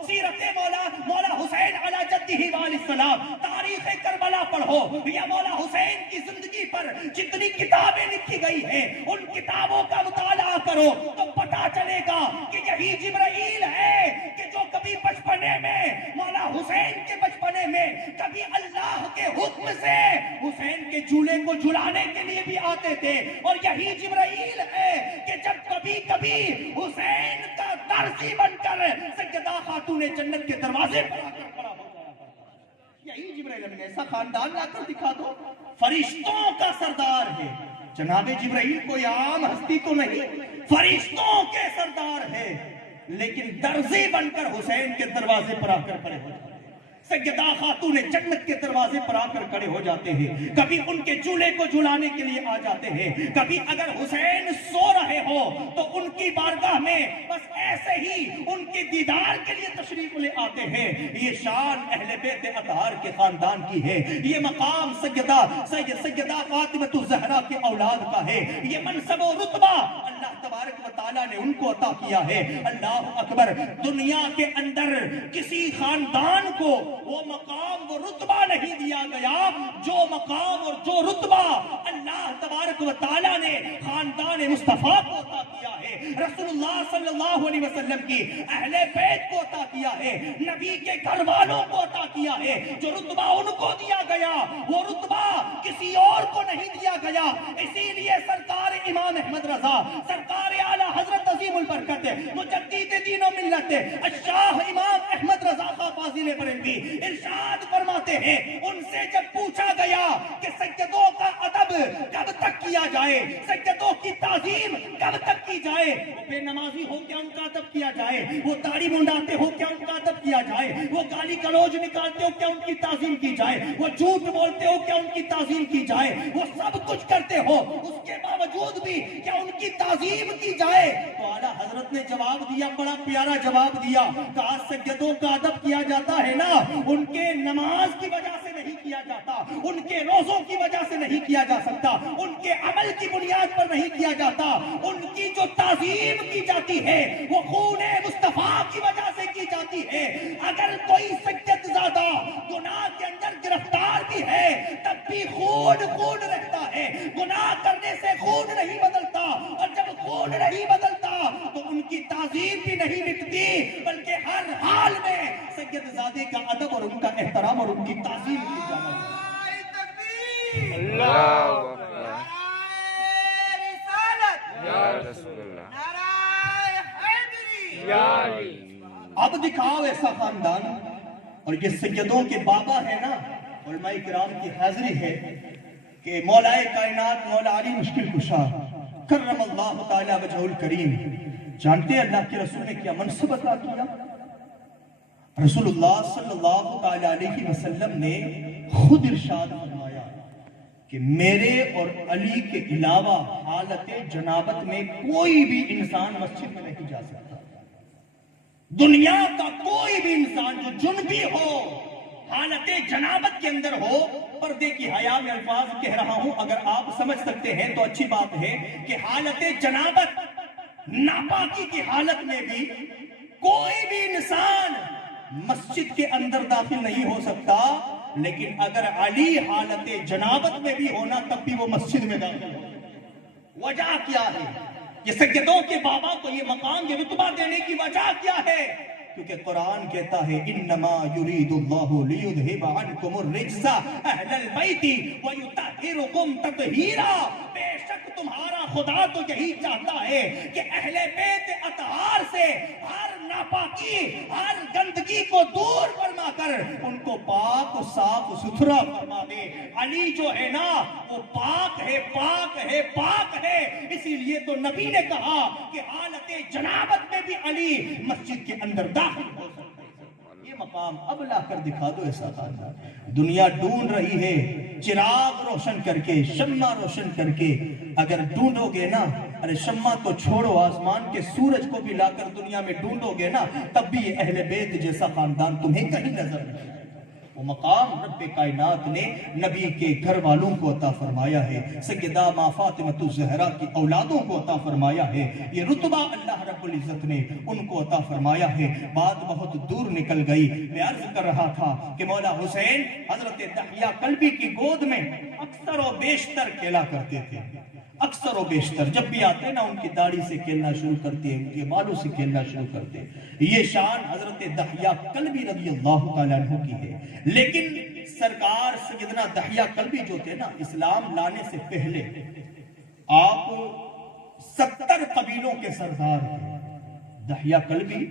سیرت مولا حسین علی جدہ علیہ السلام، تاریخ کربلا پڑھو، یا مولا حسین کی زندگی پر جتنی کتابیں لکھی گئی ہیں ان کتابوں کا مطالعہ کرو تو پتا چلے گا کہ یہی جبرائیل ہے کہ جو کبھی بچپنے میں مولا حسین کے بچپنے میں کبھی اللہ کے حکم سے حسین کے جھولے کو جھلانے کے لیے بھی آتے تھے، اور یہی جبرائیل ہے کہ جب کبھی کبھی حسین کا درزی بن کر سیدہ خاتون جنت کے دروازے پر آ کر کھڑا ہو جایا کرتا تھا۔ یہی جبرائیل امین، ایسا خاندان لا کر دکھا دو، فرشتوں کا سردار ہے جناب جبرائیل، کوئی عام ہستی تو نہیں، فرشتوں کے سردار ہے، لیکن درزی بن کر حسین کے دروازے پر آ کر کھڑے ہو جاتے ہیں، سیدہ خاتون جنت کے دروازے پر آ کر کھڑے ہو جاتے ہیں، کبھی ان کے جھولے کو جھلانے کے لیے آ جاتے ہیں، کبھی اگر حسین سو رہے ہو تو ان کی بارگاہ میں بس ایسے ہی ان کے دیدار کے لیے تشریف لے آتے ہیں۔ یہ شان اہل بیت اطہار کے خاندان کی ہے، یہ مقام سیدہ فاطمہ الزہرا کے اولاد کا ہے، یہ منصب و رتبہ اللہ تبارک و تعالیٰ نے ان کو عطا کیا ہے۔ اللہ اکبر، دنیا کے اندر کسی خاندان کو وہ مقام وہ رتبہ نہیں دیا گیا جو مقام اور جو رتبہ اللہ تبارک و تعالیٰ نے خاندان مصطفیٰ کو عطا کیا ہے، رسول اللہ صلی اللہ علیہ وسلم کی اہل بیت کو عطا کیا ہے، نبی کے گھر والوں کو عطا کیا ہے۔ جو رتبہ ان کو دیا گیا وہ رتبہ کسی اور کو نہیں دیا گیا، اسی لیے سرکار امام احمد رضا، سرکار اعلیٰ حضرت عظیم البرکت مجدد دین و ملت الشاہ امام احمد رضا خان فاضل بریلوی ارشاد فرماتے ہیں، ان سے جب پوچھا گیا کہ سجدوں کا ادب کب تک کیا جائے، سجدوں کی تعظیم کب تک کی جائے، وہ بے نمازی ہو کیا ان کا ادب کیا جائے، وہ داڑھی منڈاتے ہو کیا ان کا ادب کیا جائے، وہ گالی گلوچ نکالتے ہو کیا ان کی تعظیم کی جائے، وہ جھوٹ بولتے ہو کیا ان کی تعظیم کی جائے، وہ سب کچھ کرتے ہو اس کے باوجود بھی کیا ان کی تعظیم کی جائے؟ تو اعلیٰ حضرت نے جواب دیا، بڑا پیارا جواب دیا، کہا سجدوں کا ادب کیا جاتا ہے نا، ان کے نماز کی وجہ سے نہیں کیا جاتا، ان کے روزوں کی وجہ سے نہیں کیا جا سکتا، ان کے عمل کی بنیاد پر نہیں کیا جاتا، ان کی جو تعظیم کی جاتی ہے وہ خون مصطفیٰ کی وجہ سے کی جاتی ہے۔ اگر کوئی سجد زادہ گناہ کے اندر گرفتار بھی ہے تب بھی خون رہتا ہے، گناہ کرنے سے خون نہیں بدلتا، اور جب خون نہیں بدلتا تو ان کی تعظیم بھی نہیں مٹتی، بلکہ ہر حال میں سید زادے کا ادب اور ان کا احترام اور ان کی تعظیم کی جانا چاہیے۔ اللہ اکبر، یا رسول اللہ، یا علی۔ اب دکھاؤ ایسا خاندان، اور یہ سیدوں کے بابا ہے نا، علماء کرام کی حاضری ہے کہ مولا کائنات مولا علی مشکل کشا کرم اللہ تعالی وجہ الکریم، جانتے ہیں اللہ کے رسول نے کیا منصب عطا کیا؟ رسول اللہ صلی اللہ تعالی علیہ وسلم نے خود ارشاد فرمایا کہ میرے اور علی کے علاوہ حالت جنابت میں کوئی بھی انسان مسجد میں نہیں جا سکتا، دنیا کا کوئی بھی انسان جو جنبی ہو، حالت جنابت کے اندر ہو، پردے کی حیا میں الفاظ کہہ رہا ہوں، اگر آپ سمجھ سکتے ہیں تو اچھی بات ہے کہ حالت جنابت ناپاکی کی حالت میں بھی کوئی بھی انسان مسجد کے اندر داخل نہیں ہو سکتا لیکن اگر علی حالت جنابت میں بھی ہونا تب بھی وہ مسجد میں داخل ہو. وجہ کیا ہے؟ یہ سیدوں کے بابا کو یہ مقام یہ رتبہ دینے کی وجہ کیا ہے؟ کیونکہ قرآن کہتا ہے انما یرید اللہ لیذھب عنکم الرجس اہل البیت ویطہرکم تطہیرا. بے شک تمہارا خدا تو یہی چاہتا ہے کہ اہل بیت اطہار سے ہر ناپاکی ہر گندگی کو دور فرما کر ان کو پاک صاف ستھرا فرما دے. علی جو ہے نا وہ پاک ہے پاک ہے پاک ہے. اسی لیے تو نبی نے کہا کہ حالت جنابت میں بھی علی مسجد کے اندر داخل ہو سکتا ہے. یہ مقام اب لا کر دکھا دو ایسا خاندان. دنیا ڈھونڈ رہی ہے چراغ روشن کر کے شمع روشن کر کے. اگر ڈھونڈو گے نا ارے شمع تو چھوڑو آسمان کے سورج کو بھی لا کر دنیا میں ڈھونڈو گے نا تب بھی یہ اہل بیت جیسا خاندان تمہیں کہیں نظر نہیں. وہ مقام رب کائنات نے نبی کے گھر والوں کو عطا فرمایا ہے. سیدہ ماں فاطمۃ الزہرا کی اولادوں کو عطا فرمایا ہے. یہ رتبہ اللہ رب العزت نے ان کو عطا فرمایا ہے. بات بہت دور نکل گئی. میں عرض کر رہا تھا کہ مولا حسین حضرت دحیہ کلبی کی گود میں اکثر و بیشتر کھیلا کرتے تھے. اکثر و بیشتر جب بھی آتے نا ان کی داڑھی سے کھیلنا شروع کرتے ان کے بالوں سے کھیلنا شروع کرتے. یہ شان حضرت دحیہ کلبی رضی اللہ تعالیٰ عنہ کی ہے. لیکن سرکار سیدنا دحیہ کلبی جو تھے نا اسلام لانے سے پہلے آپ 70 قبیلوں کے سردار تھے. دحیہ کلبی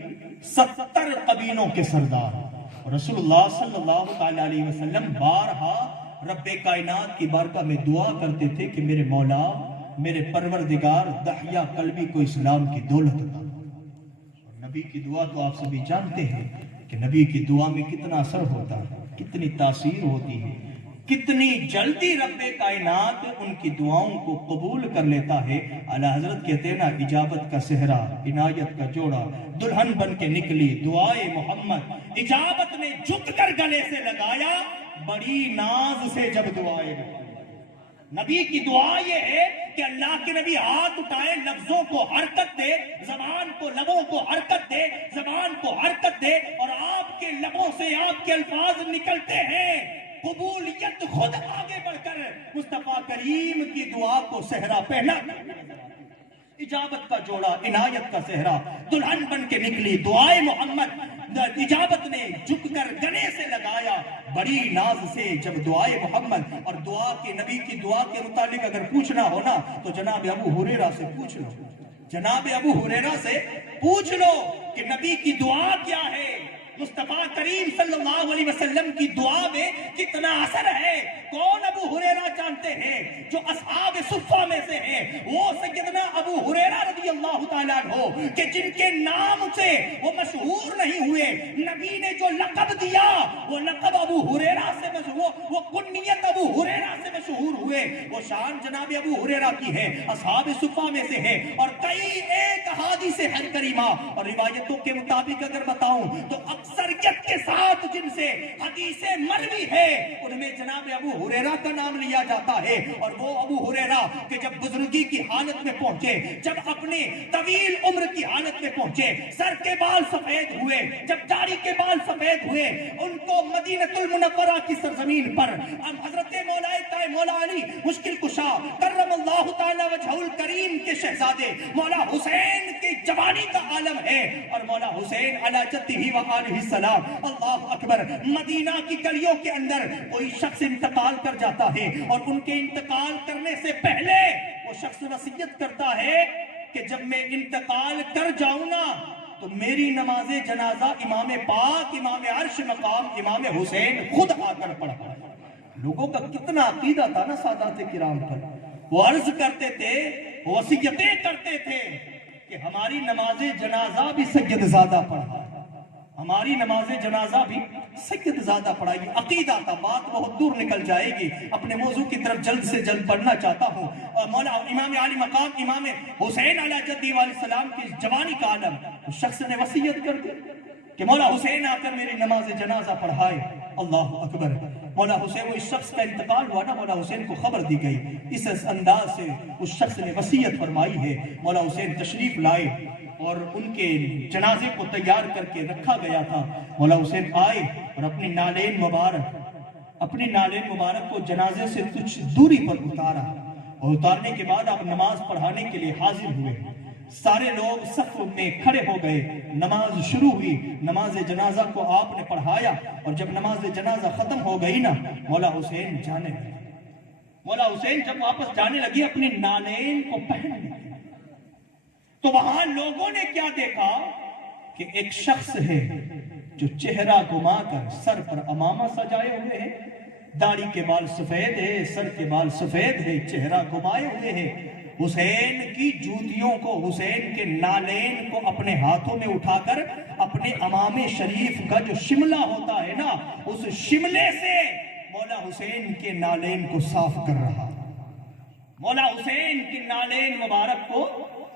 70 قبیلوں کے سردار. رسول اللہ صلی اللہ تعالیٰ علیہ وسلم بارہا رب کائنات کی بارگاہ میں دعا کرتے تھے کہ میرے مولا میرے پروردگار دحیہ کلبی کو اسلام کی دولت عطا. نبی کی دعا تو آپ سبھی جانتے ہیں کہ نبی کی دعا میں کتنا اثر ہوتا ہے, کتنی تاثیر ہوتی ہے, کتنی جلدی رب کائنات ان کی دعاؤں کو قبول کر لیتا ہے. اعلیٰ حضرت کہتے ہیں نا اجابت کا صحرا عنایت کا جوڑا دلہن بن کے نکلی دعائے محمد. اجابت نے جھک کر گلے سے لگایا بڑی ناز سے جب دعائے. نبی کی دعا یہ ہے کہ اللہ کے نبی ہاتھ اٹھائے لفظوں کو حرکت دے, زبان کو لبوں کو حرکت دے, زبان کو حرکت دے اور آپ کے لبوں سے آپ کے الفاظ نکلتے ہیں. قبولیت خود آگے بڑھ کر مصطفیٰ کریم کی دعا کو صحرا پہنا. اجابت کا جوڑا عنایت کا صحرا دلہن بن کے نکلی دعائے محمد. اجابت نے جھک کر گلے سے لگایا بڑی ناز سے جب دعائے محمد. اور دعا کے نبی کی دعا کے متعلق اگر پوچھنا ہو نا تو جناب ابو ہریرہ سے پوچھ لو. جناب ابو ہریرہ سے پوچھ لو کہ نبی کی دعا کیا ہے, مصطفیٰ کریم صلی اللہ علیہ وسلم کی دعا میں کتنا اثر ہے. کون ابو ہریرہ جانتے ہیں جو اصحاب صفہ میں سے ہیں؟ وہ سیدنا ابو ہریرہ رضی اللہ تعالیٰ عنہ کہ جن کے نام سے وہ مشہور نہیں ہوئے. نبی نے جو لقب دیا وہ لقب ابو ہریرہ سے وہ کنیت ابو ہریرہ سے مشہور ہوئے. وہ شان جناب ابو ہریرہ کی ہے, اصحاب صفہ میں سے ہے. اور کئی ایک احادیث کریمہ اور روایتوں کے مطابق اگر بتاؤں تو اکثریت کے ساتھ جن سے حدیث مروی ہے ان میں جناب ابو ہریرہ کا نام لیا جاتا ہے. اور وہ ابو ہریرہ کہ جب بزرگی کی حالت میں پہنچے, جب اپنے طویل عمر کی حالت میں پہنچے, سر کے بال سفید ہوئے, جب داڑھی کے بال سفید ہوئے, ان کو مدینہ المنورہ کی سرزمین پر حضرت مولا علی مشکل کشا کرم اللہ تعالی وجہہ الکریم کے شہزادے مولا حسین کے جوانی کا عالم ہے. اور مولا حسین علی جدہ و آلہ السلام اللہ اکبر مدینہ کی گلیوں کے اندر کوئی شخص انتقال کر جاتا ہے اور ان کے انتقال کرنے سے پہلے وہ شخص وصیت کرتا ہے کہ جب میں انتقال کر جاؤں نا تو میری نماز جنازہ امام پاک امام عرش مقام امام حسین خود آ کر پڑھا. لوگوں کا کتنا عقیدہ تھا نا سادات کرام پر. وہ عرض کرتے تھے, وصیتیں کرتے تھے کہ ہماری نماز جنازہ بھی سید زادہ پڑھا, ہماری نماز جنازہ بھی سید زادہ پڑھائی. عقیدہ تھا. بات بہت دور نکل جائے گی, اپنے موضوع کی طرف جلد سے جلد بڑھنا چاہتا ہوں. مولا امام علی مقام امام حسین علیہ جدہ علیہ السلام کی جوانی کا عالم, اس شخص نے وصیت کر دی کہ مولا حسین آ کر میری نماز جنازہ پڑھائے. اللہ اکبر. مولا حسین, وہ اس شخص کا انتقال ہوا نا, مولا حسین کو خبر دی گئی. اس انداز سے اس شخص نے وصیت فرمائی ہے. مولا حسین تشریف لائے اور ان کے جنازے کو تیار کر کے رکھا گیا تھا. مولا حسین آئے اور اپنی نالین مبارک اپنی نالین مبارک کو جنازے سے کچھ دوری پر اتارا اور اتارنے کے بعد آپ نماز پڑھانے کے لیے حاضر ہوئے. سارے لوگ صف میں کھڑے ہو گئے. نماز شروع ہوئی. نماز جنازہ کو آپ نے پڑھایا اور جب نماز جنازہ ختم ہو گئی نا, مولا حسین جانے لگے. مولا حسین جب واپس جانے لگے اپنی نالین کو پہننے لگے تو وہاں لوگوں نے کیا دیکھا کہ ایک شخص ہے جو چہرہ گھما کر سر پر امامہ سجائے ہوئے ہے, داڑھی کے بال سفید ہے, سر کے بال سفید ہے, چہرہ گھمائے ہوئے ہے. حسین کی جوتیوں کو, حسین کے نالین کو اپنے ہاتھوں میں اٹھا کر اپنے امامِ شریف کا جو شملہ ہوتا ہے نا, اس شملے سے مولا حسین کے نالین کو صاف کر رہا. مولا حسین کے نالین مبارک کو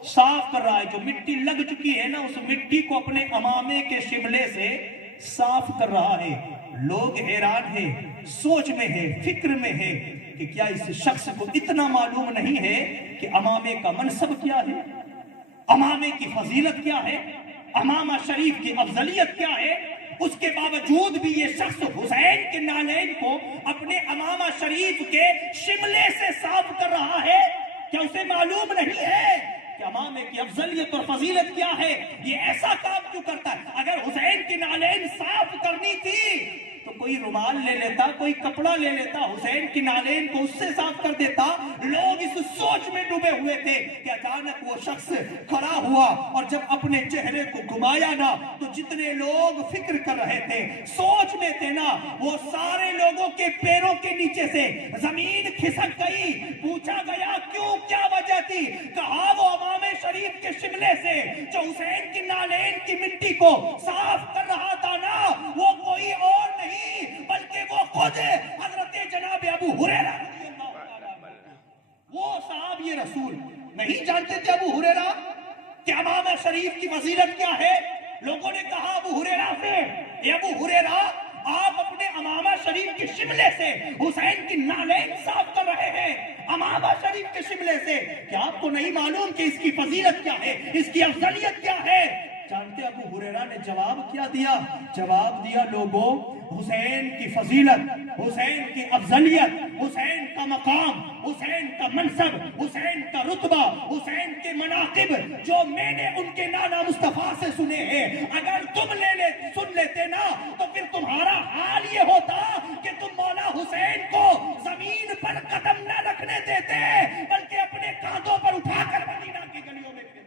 صاف کر رہا ہے. جو مٹی لگ چکی ہے نا, اس مٹی کو اپنے امامے کے شملے سے صاف کر رہا ہے. لوگ حیران ہیں, سوچ میں ہے, فکر میں ہے کہ کیا اس شخص کو اتنا معلوم نہیں ہے کہ امامے کا منصب کیا ہے, امامے کی فضیلت کیا ہے, امامہ شریف کی افضلیت کیا ہے. اس کے باوجود بھی یہ شخص حسین کے نالین کو اپنے امامہ شریف کے شملے سے صاف کر رہا ہے. کیا اسے معلوم نہیں ہے کہ امامے کی افضلیت اور فضیلت کیا ہے؟ یہ ایسا کام کیوں کرتا ہے؟ اگر حسین کی نالین صاف کرنی تھی تو کوئی رومال لے لیتا, کوئی کپڑا لے لیتا, حسین کی نالین کو اس سے صاف کر دیتا. لوگ اس سوچ میں ڈوبے ہوئے تھے کہ اچانک وہ شخص کھڑا ہوا اور جب اپنے چہرے کو گھمایا نا, تو جتنے لوگ فکر کر رہے تھے, سوچ میں تھے نا, وہ سارے لوگوں کے پیروں کے نیچے سے زمین کھسک گئی. پوچھا گیا کیوں, کیا وجہ تھی؟ کہا وہ امام شریف کے شملے سے جو حسین کی نالین کی مٹی کو صاف کر رہا تھا نا, وہ کوئی اور نہیں بلکہ وہ خود حضرت جناب ابو ہریرہ رضی اللہ تعالیٰ عنہ. وہ صاحب یہ رسول نہیں جانتے تھے ابو ہریرہ کہ امامہ شریف کی فضیلت کیا ہے. لوگوں نے کہا ابو ہریرہ سے, اے ابو ہریرہ, آپ اپنے امامہ شریف کے شملے سے حسین کی نالین صاف کر رہے ہیں, امامہ شریف کے شملے سے. کیا آپ کو نہیں معلوم کہ اس کی فضیلت کیا ہے, اس کی افضلیت کیا ہے؟ جانتے ابو ہریرہ نے جواب کیا دیا؟ جواب دیا, لوگوں, حسین کی فضیلت, حسین کی افضلیت, حسین کا مقام, حسین کا منصب, حسین کا رتبہ, حسین کے مناقب جو میں نے ان کے نانا مصطفیٰ سے سنے ہیں, اگر تم سن لیتے نا تو پھر تمہارا حال یہ ہوتا کہ تم مولا حسین کو زمین پر قدم نہ رکھنے دیتے بلکہ اپنے کاندھوں پر اٹھا کر مدینہ کی گلیوں میں پھرتے.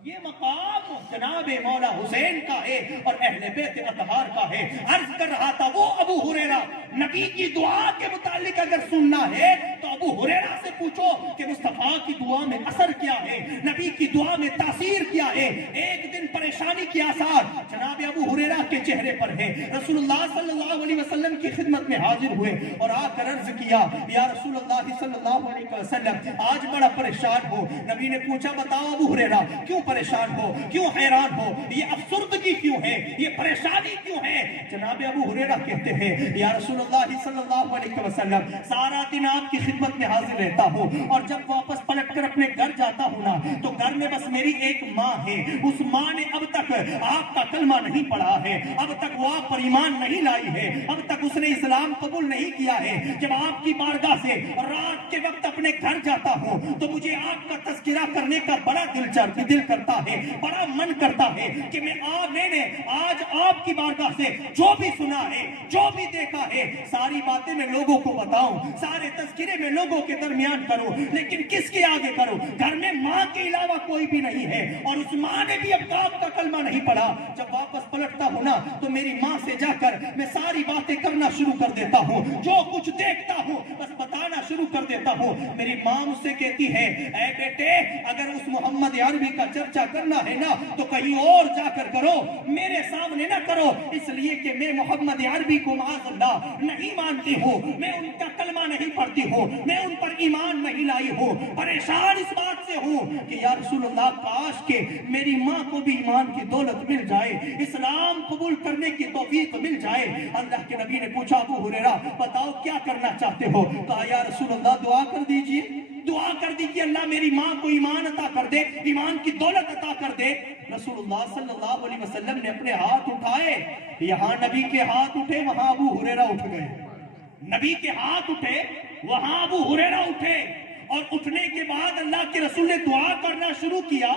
یہ مقام جناب مولا حسین کا ہے اور اہل بیت اطہار کا ہے. عرض کر رہا تھا وہ ابو ہریرہ, نبی کی دعا کے متعلق اگر سننا ہے تو ابو ہریرہ سے پوچھو کہ مصطفیٰ کی دعا میں اثر کیا ہے, نبی کی دعا میں تاثیر کیا ہے. ایک دن پریشانی کے آثار جناب ابو ہریرہ کے چہرے پر ہے. رسول اللہ صلی اللہ علیہ وسلم کی خدمت میں حاضر ہوئے اور آ کر عرض کیا, یا رسول اللہ صلی اللہ علیہ وسلم, آج بڑا پریشان ہو. نبی نے پوچھا, بتاؤ ابو ہریرہ, کیوں پریشان ہو, کیوں حیران ہو, یہ افسردگی کیوں ہے, یہ پریشانی کیوں ہے؟ جناب ابو ہریرہ کہتے ہیں, یا رسول اللہ صلی اللہ علیہ وسلم, سارا دن آپ کی خدمت میں حاضر رہتا ہوں اور جب واپس پلٹ کر اپنے گھر جاتا ہوں نا تو گھر میں بس میری ایک ماں ہے. اس ماں نے اب تک آپ کا کلمہ نہیں پڑھا ہے, اب تک وہ آپ پر ایمان نہیں لائی ہے, اب تک اس نے اسلام قبول نہیں کیا ہے. جب آپ کی بارگاہ سے رات کے وقت اپنے گھر جاتا ہوں تو مجھے آپ کا تذکرہ کرنے کا بڑا دل کرتا ہے, بڑا من کرتا ہے کہ میں آج آپ کی بارگاہ سے جو بھی سنا ہے, جو بھی دیکھا ہے, ساری باتیں میں لوگوں کو بتاؤں, سارے تذکرے میں لوگوں کے درمیان کروں. لیکن کس کے آگے کروں؟ گھر میں ماں کے علاوہ کوئی بھی نہیں ہے اور اس ماں نے بھی اب آپ کا کلمہ نہیں پڑھا. جب واپس پلٹتا ہوں نا تو میری ماں سے جا کر میں ساری باتیں کرنا شروع کر دیتا ہوں, جو کچھ دیکھتا ہوں بس بتانا شروع کر دیتا ہوں. میری ماں مجھ سے کہتی ہے, اے بیٹے, اگر اس محمد عربی کا چرچا کرنا ہے نا تو کہیں اور جا کر کرو, میرے سامنے نہ کرو, اس لیے کہ میں محمد عربی کو معاذ اللہ نہیں مانتی ہوں, میں ان کا کلمہ نہیں پڑھتی ہوں, میں ان پر ایمان نہیں لائی ہوں. پریشان اس بات سے ہوں کہ یا رسول اللہ, کاش کہ میری ماں کو بھی ایمان کی دولت مل جائے, اسلام قبول کرنے کی توفیق مل جائے. اللہ کے نبی نے پوچھا, ابو ہریرہ بتاؤ کیا کرنا چاہتے ہو؟ کہا, یا رسول اللہ, دعا کر دیجئے, دعا کر دیجئے اللہ میری ماں کو ایمان عطا کر دے, ایمان کی دولت عطا کر دے. رسول اللہ صلی اللہ علیہ وسلم نے اپنے ہاتھ اٹھائے, یہاں نبی کے ہاتھ اٹھے, وہاں ابو ہریرہ اٹھ گئے. نبی کے ہاتھ اٹھے، وہاں ابو ہریرہ اٹھے، اور اٹھنے کے بعد اللہ کے رسول نے دعا کرنا شروع کیا۔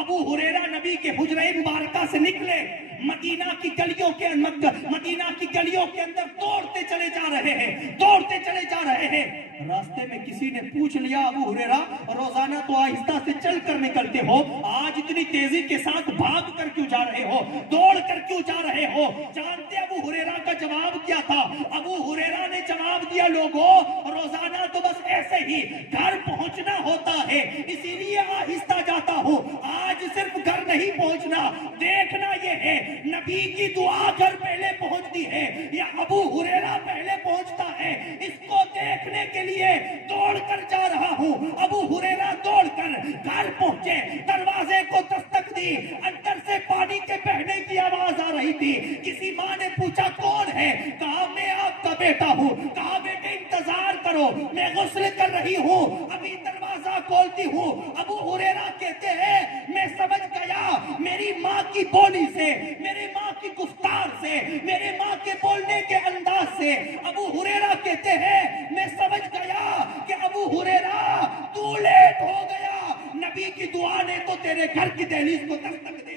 ابو ہریرہ نبی کے حجرہ مبارکہ سے نکلے، مدینہ کی گلیوں کے اندر دوڑتے چلے جا رہے ہیں۔ راستے میں کسی نے پوچھ لیا، ابو ہریرہ روزانہ تو آہستہ سے چل کر نکلتے ہو، آج اتنی تیزی کے ساتھ بھاگ کر کیوں جا رہے ہو، دوڑ کر کیوں جا رہے ہو؟ جانتے ابو ہریرہ کا جواب کیا تھا؟ ابو ہریرہ نے جواب دیا، لوگوں روزانہ تو بس ایسے ہی گھر پہنچنا ہوتا ہے، اسی لیے آہستہ جاتا ہوں، آج صرف گھر نہیں پہنچنا، دیکھنا یہ ہے نبی کی دعا گھر پہلے پہنچتی ہے یا ابو ہریرہ پہلے پہنچتا ہے، اس کو دیکھنے کے لیے دوڑ کر جا رہا ہوں۔ ابو ہریرہ دوڑ کر گھر پہنچے، دروازے کو دستک دی، اندر سے پانی کے بہنے کی آواز آ رہی تھی۔ کسی ماں نے پوچھا کون ہے؟ کہا میں آپ کا بیٹا ہوں۔ کہا بیٹے انتظار کرو، میں غسل کر رہی ہوں، ابھی دروازہ کھولتی ہوں۔ ابو ہریرہ کہتے ہیں میں سمجھ گیا میری ماں کی بولی سے، میری ماں کی گفتار سے، میری ماں کے بولنے کے انداز سے، ابو ہریرہ کہتے ہیں میں سمجھ گیا کہ ابو ہریرہ تو لیٹ ہو گیا، نبی کی دعا نے تو تیرے گھر کی دہلیز کو دستک دے دی،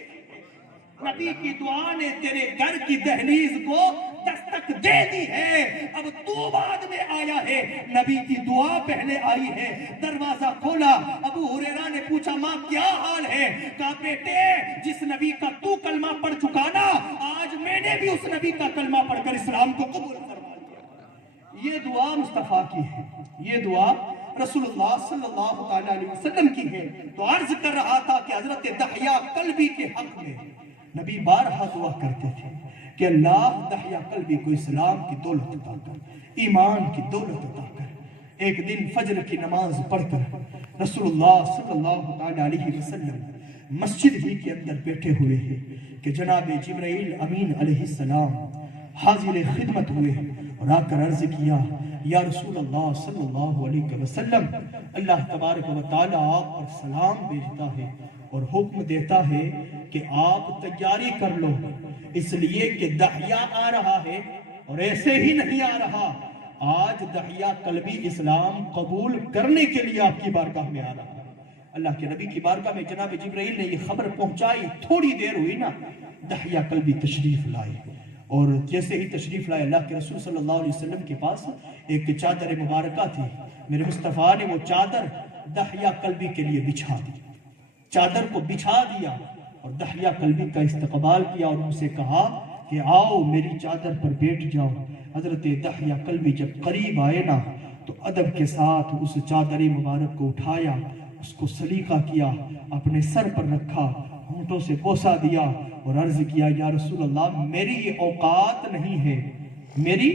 نبی کی دعا نے تیرے گھر کی دہلیز کو دستک دے دی ہے، اب تو بعد میں آیا ہے، نبی کی دعا پہلے آئی ہے۔ دروازہ کھولا، ابو ہریرہ نے پوچھا ماں کیا حال ہے؟ کہا بیٹے جس نبی کا تو کلمہ پڑھ چکا نا، آج میں نے بھی اس نبی کا کلمہ پڑھ کر اسلام کو قبول فرما لیا۔ یہ دعا مصطفیٰ کی ہے، یہ دعا رسول اللہ صلی اللہ علیہ وسلم کی ہے۔ تو عرض کر رہا تھا کہ حضرت دحیہ کلبی کے حق میں نبی بارہا دعا کرتے تھے کہ اللہ دحیہ کلبی کو اسلام کی دولت عطا کر، ایمان کی دولت عطا کر۔ ایک دن فجر کی نماز پڑھ کر رسول اللہ صلی اللہ علیہ وسلم مسجد ہی کے اندر بیٹھے ہوئے ہیں کہ جناب جبرائیل امین علیہ السلام حاضر خدمت ہوئے اور آ کر عرض کیا یا رسول اللہ صلی اللہ علیہ وسلم، اللہ تبارک و تعالی آپ پر سلام بھیجتا ہے اور حکم دیتا ہے کہ آپ تیاری کر لو، اس لیے کہ دحیہ آ رہا ہے اور ایسے ہی نہیں آ رہا، آج دحیہ کلبی اسلام قبول کرنے کے لیے آپ کی بارگاہ میں آ رہا ہے۔ اللہ کے نبی کی بارگاہ میں جناب جبرائیل نے یہ خبر پہنچائی، تھوڑی دیر ہوئی نا، دحیہ کلبی تشریف لائے، اور جیسے ہی تشریف لائے اللہ کے رسول صلی اللہ علیہ وسلم کے پاس ایک چادر مبارکہ تھی، میرے مصطفیٰ نے وہ چادر دحیہ کلبی کے لیے بچھا دی، چادر کو بچھا دیا اور دحیہ کلبی کا استقبال کیا اور ان سے کہا کہ آؤ میری چادر پر بیٹھ جاؤ۔ حضرت دحیہ کلبی جب قریب آئے نا تو ادب کے ساتھ اس چادر مبارک کو اٹھایا، اس کو سلیقہ کیا، اپنے سر پر رکھا، ہونٹوں سے بوسہ دیا اور عرض کیا یا رسول اللہ میری یہ اوقات نہیں ہے، میری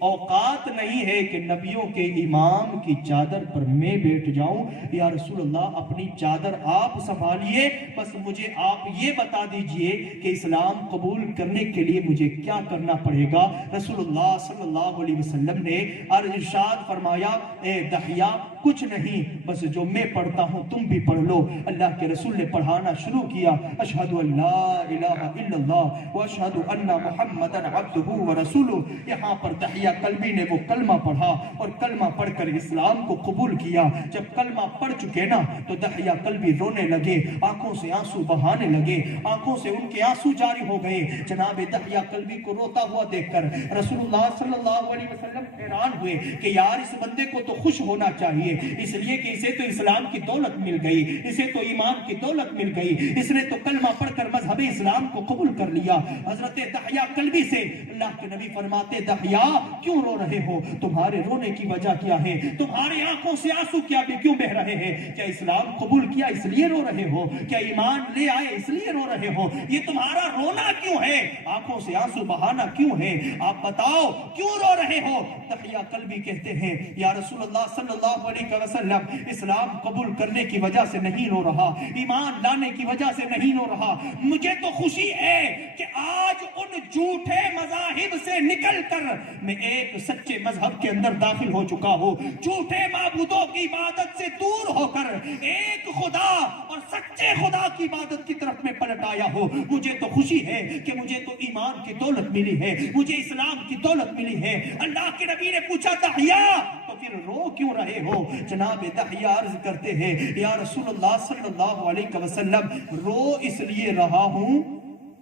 اوقات نہیں ہے کہ نبیوں کے امام کی چادر پر میں بیٹھ جاؤں، یا رسول اللہ اپنی چادر آپ سنبھالیے، بس مجھے آپ یہ بتا دیجئے کہ اسلام قبول کرنے کے لیے مجھے کیا کرنا پڑے گا۔ رسول اللہ صلی اللہ علیہ وسلم نے ارشاد فرمایا اے دحیہ کچھ نہیں، بس جو میں پڑھتا ہوں تم بھی پڑھ لو۔ اللہ کے رسول نے پڑھانا شروع کیا، اشہد ان لا الہ الا اللہ واشہد ان محمدا عبدہ ورسولہ۔ یہاں پر دحیہ کلبی نے وہ کلمہ پڑھا اور کلمہ پڑھ کر اسلام کو قبول کیا۔ جب کلمہ پڑھ چکے نا تو دحیہ کلبی رونے لگے، آنکھوں سے آنسو بہانے لگے، آنکھوں سے ان کے آنسو جاری ہو گئے۔ جناب دحیہ کلبی کو روتا ہوا دیکھ کر رسول اللہ صلی اللہ علیہ وسلم حیران ہوئے کہ یار اس بندے کو تو خوش ہونا چاہیے، اس لیے کہ اسے تو اسلام کی دولت مل گئی، اسے تو ایمان کی دولت مل گئی، اس نے تو کلمہ پڑھ کر مذہب اسلام کو قبول کر لیا۔ حضرت دحیہ کلبی سے اللہ کے نبی فرماتے دحیہ کیوں رو رہے ہو؟ تمہارے رونے کی وجہ کیا ہے؟ تمہاری آنکھوں سے آنسو کیوں بہ رہے ہیں؟ کیا اسلام قبول کیا اس لیے رو رہے ہو؟ کیا ایمان لے آئے اس لیے رو رہے ہو؟ یہ تمہارا رونا کیوں ہے؟ آنکھوں سے آنسو بہانا کیوں ہے؟ آپ بتاؤ کیوں رو رہے ہو؟ دحیہ کلبی کہتے ہیں یا رسول اللہ صلی اللہ علیہ وسلم اسلام قبول کرنے کی وجہ سے نہیں رو رہا، ایمان لانے کی وجہ سے نہیں رو رہا، مجھے تو خوشی ہے کہ آج ان جھوٹے مذاہب سے نکل کر میں ایک سچے مذہب کے اندر داخل ہو چکا ہو، جھوٹے معبودوں کی عبادت سے دور ہو کر ایک خدا اور سچے خدا کی عبادت کی طرف میں پلٹ آیا ہو، مجھے تو خوشی ہے کہ مجھے تو ایمان کی دولت ملی ہے، مجھے اسلام کی دولت ملی ہے۔ اللہ کے نبی نے پوچھا دحیہ تو پھر رو کیوں رہے ہو؟ جناب دحیہ عرض کرتے ہیں یا رسول اللہ صلی اللہ علیہ وسلم، رو اس لیے رہا ہوں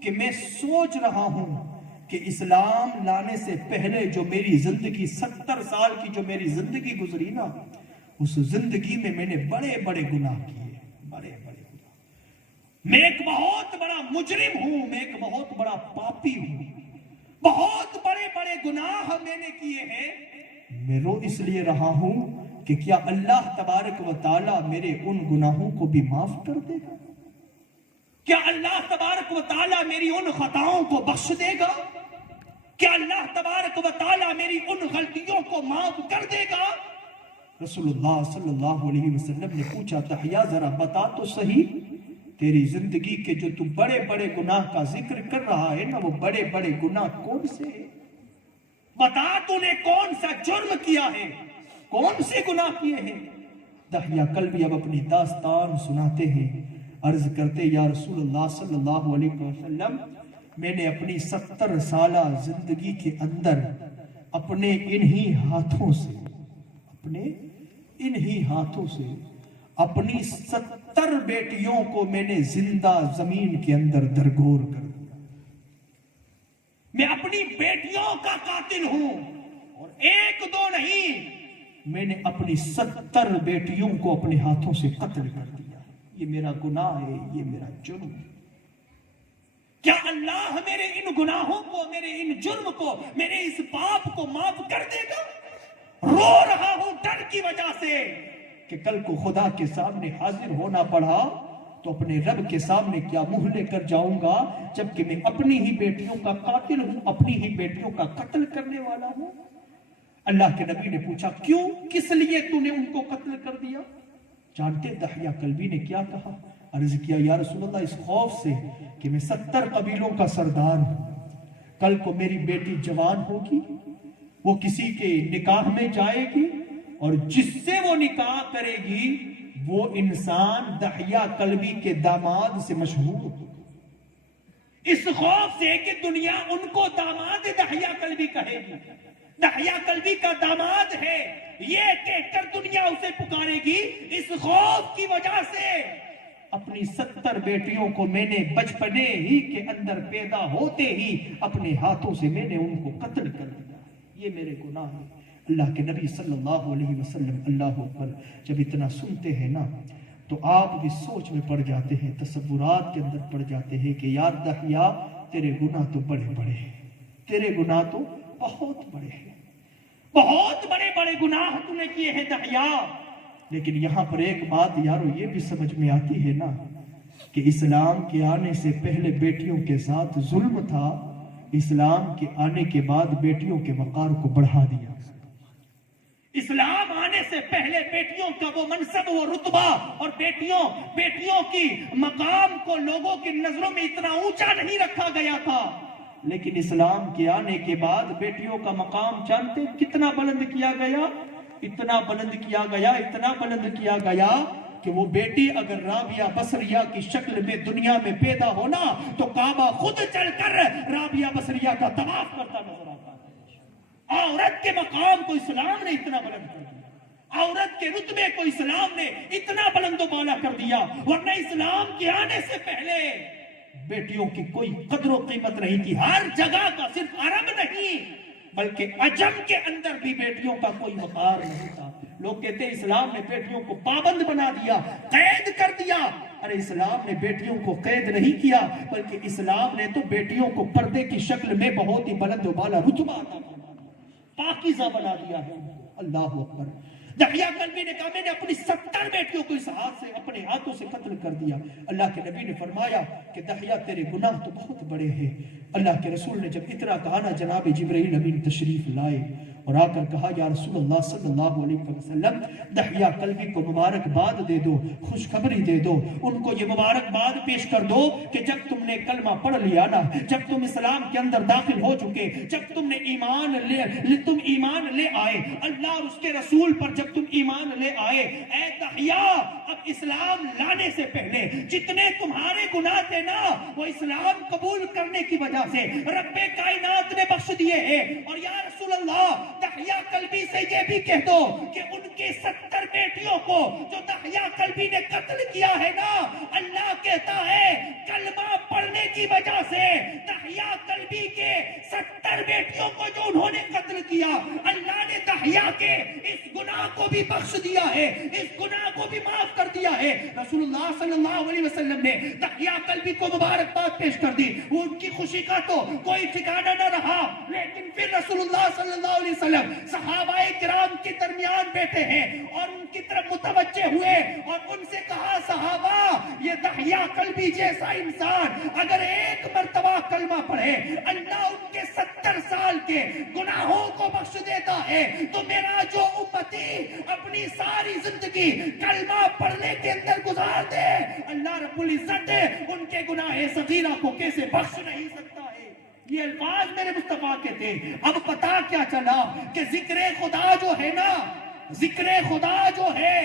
کہ میں سوچ رہا ہوں کہ اسلام لانے سے پہلے جو میری زندگی 70 سال کی جو میری زندگی گزری نا، اس زندگی میں نے بڑے بڑے گناہ کیے، بڑے بڑے گناہ۔ میں ایک بہت بڑا مجرم ہوں، میں ایک بہت بڑا پاپی ہوں، بہت بڑے بڑے گناہ میں نے کیے ہیں۔ میں رو اس لیے رہا ہوں کہ کیا اللہ تبارک و تعالی میرے ان گناہوں کو بھی معاف کر دے گا؟ کیا اللہ تبارک و تعالی میری ان خطاؤں کو بخش دے گا؟ کیا اللہ تبارک و تعالی میری ان غلطیوں کو معاف کر دے گا؟ رسول اللہ صلی اللہ علیہ وسلم نے پوچھا دحیہ ذرا بتا تو صحیح، تیری زندگی کے جو تو بڑے بڑے گناہ کا ذکر کر رہا ہے نا، وہ بڑے بڑے گناہ کون سے ہیں؟ بتا تو نے کون سا جرم کیا ہے، کون سے گناہ کیے ہیں؟ دحیہ کلبی اب اپنی داستان سناتے ہیں، عرض کرتے یا رسول اللہ صلی اللہ علیہ وسلم، میں نے اپنی 70 سالہ زندگی کے اندر اپنے انہی ہاتھوں سے اپنی 70 بیٹیوں کو میں نے زندہ زمین کے اندر درگور کر دیا۔ میں اپنی بیٹیوں کا قاتل ہوں، اور ایک دو نہیں، میں نے اپنی 70 بیٹیوں کو اپنے ہاتھوں سے قتل کر دیا۔ یہ میرا گناہ ہے، یہ میرا جرم ہے۔ کیا اللہ میرے ان گناہوں کو، میرے ان جرم کو، میرے اس پاپ کو معاف کر دے گا؟ رو رہا ہوں ڈر کی وجہ سے کہ کل کو خدا کے سامنے حاضر ہونا پڑا تو اپنے رب کے سامنے کیا منہ لے کر جاؤں گا، جبکہ میں اپنی ہی بیٹیوں کا قاتل ہوں، اپنی ہی بیٹیوں کا قتل کرنے والا ہوں۔ اللہ کے نبی نے پوچھا کیوں، کس لیے تو نے ان کو قتل کر دیا؟ جانتے دحیہ کلبی نے کیا کہا؟ عرض کیا یا رسول اللہ، اس خوف سے کہ میں 70 قبیلوں کا سردار ہوں، کل کو میری بیٹی جوان ہوگی، وہ کسی کے نکاح میں جائے گی، اور جس سے وہ نکاح کرے گی وہ انسان دحیہ کلبی کے داماد سے مشہور ہو، اس خوف سے کہ دنیا ان کو داماد دحیہ کلبی کہے گی، دحیہ کلبی کا داماد ہے یہ کہہ کر دنیا اسے پکارے گی، اس خوف کی وجہ سے اپنی 70 بیٹیوں کو میں نے بچپنے ہی کے اندر پیدا ہوتے ہی اپنے ہاتھوں سے میں نے ان کو قتل کر دیا۔ یہ میرے گناہ ہیں۔ اللہ کے نبی صلی اللہ علیہ وسلم اللہ اکبر جب اتنا سنتے ہیں نا تو آپ بھی سوچ میں پڑ جاتے ہیں، تصورات کے اندر پڑ جاتے ہیں کہ یار دحیہ تیرے گناہ تو بڑے بڑے ہیں، تیرے گناہ تو بہت بڑے ہیں، بہت بڑے بڑے گناہ تو نے کیے ہیں دحیہ۔ لیکن یہاں پر ایک بات یارو یہ بھی سمجھ میں آتی ہے نا کہ اسلام کے آنے سے پہلے بیٹیوں کے ساتھ ظلم تھا، اسلام کے آنے کے بعد بیٹیوں کے وقار کو بڑھا دیا۔ اسلام آنے سے پہلے بیٹیوں کا وہ منصب، وہ رتبہ اور بیٹیوں کی مقام کو لوگوں کی نظروں میں اتنا اونچا نہیں رکھا گیا تھا، لیکن اسلام کے آنے کے بعد بیٹیوں کا مقام جانتے کتنا بلند کیا گیا؟ اتنا بلند کیا گیا، اتنا بلند کیا گیا کہ وہ بیٹی اگر رابعہ بصریہ کی شکل میں دنیا میں پیدا ہونا تو کعبہ خود چل کر رابعہ بصریہ کا طواف کرتا نظر آتا ہے۔ عورت کے مقام کو اسلام نے اتنا بلند کر دیا، عورت کے رتبے کو اسلام نے اتنا بلند و بالا کر دیا، ورنہ اسلام کے آنے سے پہلے بیٹیوں کی کوئی قدر و قیمت نہیں تھی۔ ہر جگہ کا، صرف عرب نہیں بلکہ عجم کے اندر بھی بیٹیوں کا کوئی وقار نہیں تھا۔ لوگ کہتے ہیں اسلام نے بیٹیوں کو پابند بنا دیا، قید کر دیا۔ ارے اسلام نے بیٹیوں کو قید نہیں کیا، بلکہ اسلام نے تو بیٹیوں کو پردے کی شکل میں بہت ہی بلند و بالا رتبہ عطا فرما دیا، پاکیزہ بنا دیا ہے۔ اللہ اکبر۔ دحیہ کلبی نے کہا میں نے اپنی 70 بیٹیوں کو اس ہاتھ سے، اپنے ہاتھوں سے قتل کر دیا۔ اللہ کے نبی نے فرمایا کہ دحیہ تیرے گناہ تو بہت بڑے ہیں۔ اللہ کے رسول نے جب اتنا کہا نا، جناب جبرائیل امین تشریف لائے، اور آ کر کہا یا رسول اللہ صلی اللہ علیہ وسلم دحیہ کلبی کو مبارکباد دے دو، خوشخبری دے دو، ان کو یہ مبارکباد پیش کر دو کہ جب تم نے کلمہ پڑھ لیا نا، جب تم اسلام کے اندر داخل ہو چکے، جب تم نے ایمان لے آئے، اللہ اور اس کے رسول پر جب تم ایمان لے آئے، اے دحیہ اب اسلام لانے سے پہلے جتنے تمہارے گناہ تھے نا وہ اسلام قبول کرنے کی وجہ سے رب کائنات نے بخش دیے ہیں۔ اور یا رسول اللہ دحیہ کلبی سے یہ بھی کہہ دو کہ ان کے 70 بیٹیوں کو جو دحیہ کلبی نے قتل کیا ہے نا، اللہ کہتا ہے کلمہ پڑھنے کی وجہ سے دحیہ کلبی کے 70 بیٹیوں کو جو انہوں نے قتل کیا، اللہ نے دحیہ کے اس گناہ کو بھی بخش دیا ہے، اس گناہ کو بھی معاف کر دیا ہے۔ رسول اللہ صلی اللہ علیہ وسلم نے دحیہ کلبی کو مبارکباد پیش کر دی، وہ ان کی خوشی کا تو کوئی ٹھکانہ نہ رہا، لیکن پھر رسول اللہ صلی اللہ علیہ وسلم صحابہ کرام کے درمیان بیٹھے ہیں اور ان کی طرف متوجہ ہوئے اور ان سے کہا صحابہ یہ دحیہ کلبی جیسا انسان اگر ایک مرتبہ کلمہ پڑھے اللہ ان کے 70 سال کے گناہوں کو بخش دیتا ہے، تو میرا جو امتی اپنی ساری زندگی کلمہ پڑھنے کے اندر گزار دے، اللہ رب العزت ان کے گناہ صغیرہ کو کیسے بخش نہیں سکتا ہے۔ یہ الفاظ میرے مصطفیٰ کے تھے۔ اب پتا کیا چلا کہ ذکر خدا جو ہے نا، ذکر خدا جو ہے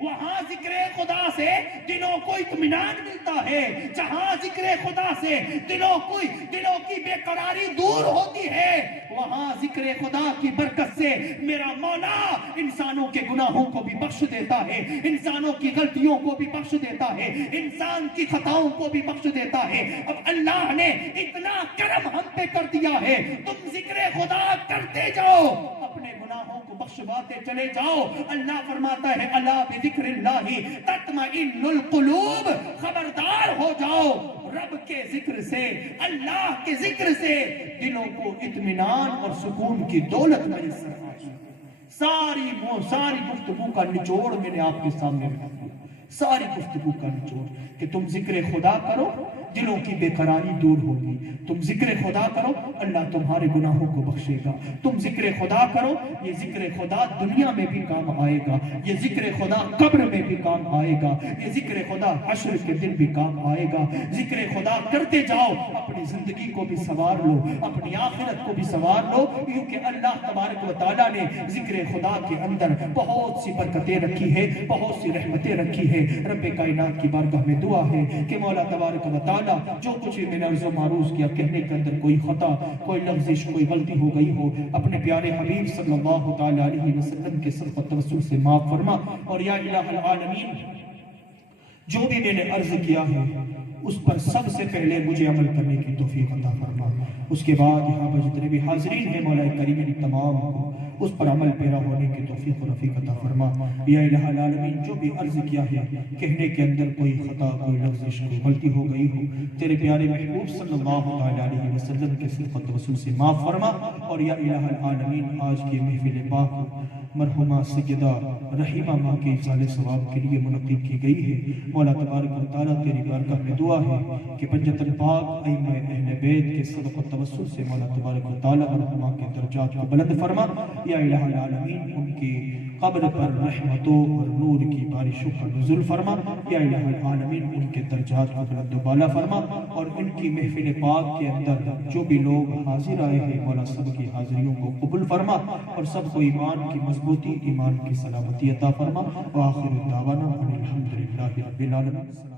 وہاں ذکر خدا سے دلوں کو اطمینان ملتا ہے، جہاں ذکر خدا سے دلوں کی بے قراری دور ہوتی ہے، وہاں ذکر خدا کی برکت سے میرا مولا انسانوں کے گناہوں کو بھی بخش دیتا ہے، انسانوں کی غلطیوں کو بھی بخش دیتا ہے، انسان کی خطاؤں کو بھی بخش دیتا ہے۔ اب اللہ نے اتنا کرم ہم پہ کر دیا ہے، تم ذکر خدا کرتے جاؤ، اپنے گناہوں کو بخشواتے چلے جاؤ۔ اللہ فرماتا ہے الا بذکر اللہ تطمئن القلوب، خبردار ہو جاؤ رب کے ذکر سے، اللہ کے ذکر سے دلوں کو اطمینان اور سکون کی دولت میسر آتی ہے۔ ساری گفتگو کا نچوڑ میں نے آپ کے سامنے رکھا، ساری گفتگو کا نچوڑ کہ تم ذکر خدا کرو دلوں کی بے قراری دور ہوگی، تم ذکر خدا کرو اللہ تمہارے گناہوں کو بخشے گا، تم ذکر خدا کرو، یہ ذکر خدا دنیا میں بھی کام آئے گا، یہ ذکر خدا قبر میں بھی کام آئے گا، یہ ذکر خدا حشر کے دن بھی کام آئے گا۔ ذکر خدا کرتے جاؤ، اپنی زندگی کو بھی سنوار لو، اپنی آخرت کو بھی سنوار لو، کیونکہ اللہ تبارک و تعالیٰ نے ذکر خدا کے اندر بہت سی برکتیں رکھی ہے، بہت سی رحمتیں رکھی ہے۔ رب کائنات کی بارگاہ میں دعا ہے کہ مولا تبارک و تعالیٰ جو کچھ میں نے عرض و معروض کیا، کہنے کے اندر کوئی خطا، کوئی لفظش، کوئی غلطی ہو گئی ہو، اپنے پیارے حبیب صلی اللہ تعالیٰ علیہ وسلم کے صدقہ توسل سے معاف فرما۔ اور یا الہ العالمین جو بھی میں نے عرض کیا ہے اس پر سب سے پہلے مجھے عمل کرنے کی توفیق عطا فرما، اس کے بعد یہاں پر جتنے بھی حاضرین ہیں مولا کریم ان تمام کو اس پر عمل پیرا ہونے کی توفیق و رفیق عطا فرما۔ یا الہ العالمین جو بھی عرض کیا ہے کہنے کے اندر کوئی خطا، کوئی لفظش، کوئی غلطی ہو گئی ہو، تیرے پیارے محبوب صلی اللہ علیہ وسلم کے صدقہ توسل سے معاف فرما۔ اور یا الہ العالمین آج کی محفل پاک مرحومہ سیدہ رحیمہ ماں کے ایصال ثواب کے لیے منعقد کی گئی ہے، مولا تبارک و تعالیٰ تیری بارگاہ میں دعا ہے کہ پنجت الپاک ائمہ اہل بیت کے صدقہ توسل سے مولا تبارک و تعالیٰ مرحومہ کے درجات کو بلند فرما۔ یا الہ العالمین ان کی قبر پر رحمتوں اور نور کی بارشوں کا نزول فرما۔ یا الہ العالمین ان کے درجات کو بلند و بالا فرما، اور ان کی محفل پاک کے اندر جو بھی لوگ حاضر آئے ہیں مولا سب کی حاضریوں کو قبول فرما، اور سب کو ایمان کی مضبوطی، ایمان کی سلامتی عطا فرما۔ وآخر دعوانا ان الحمدللہ رب العالمین۔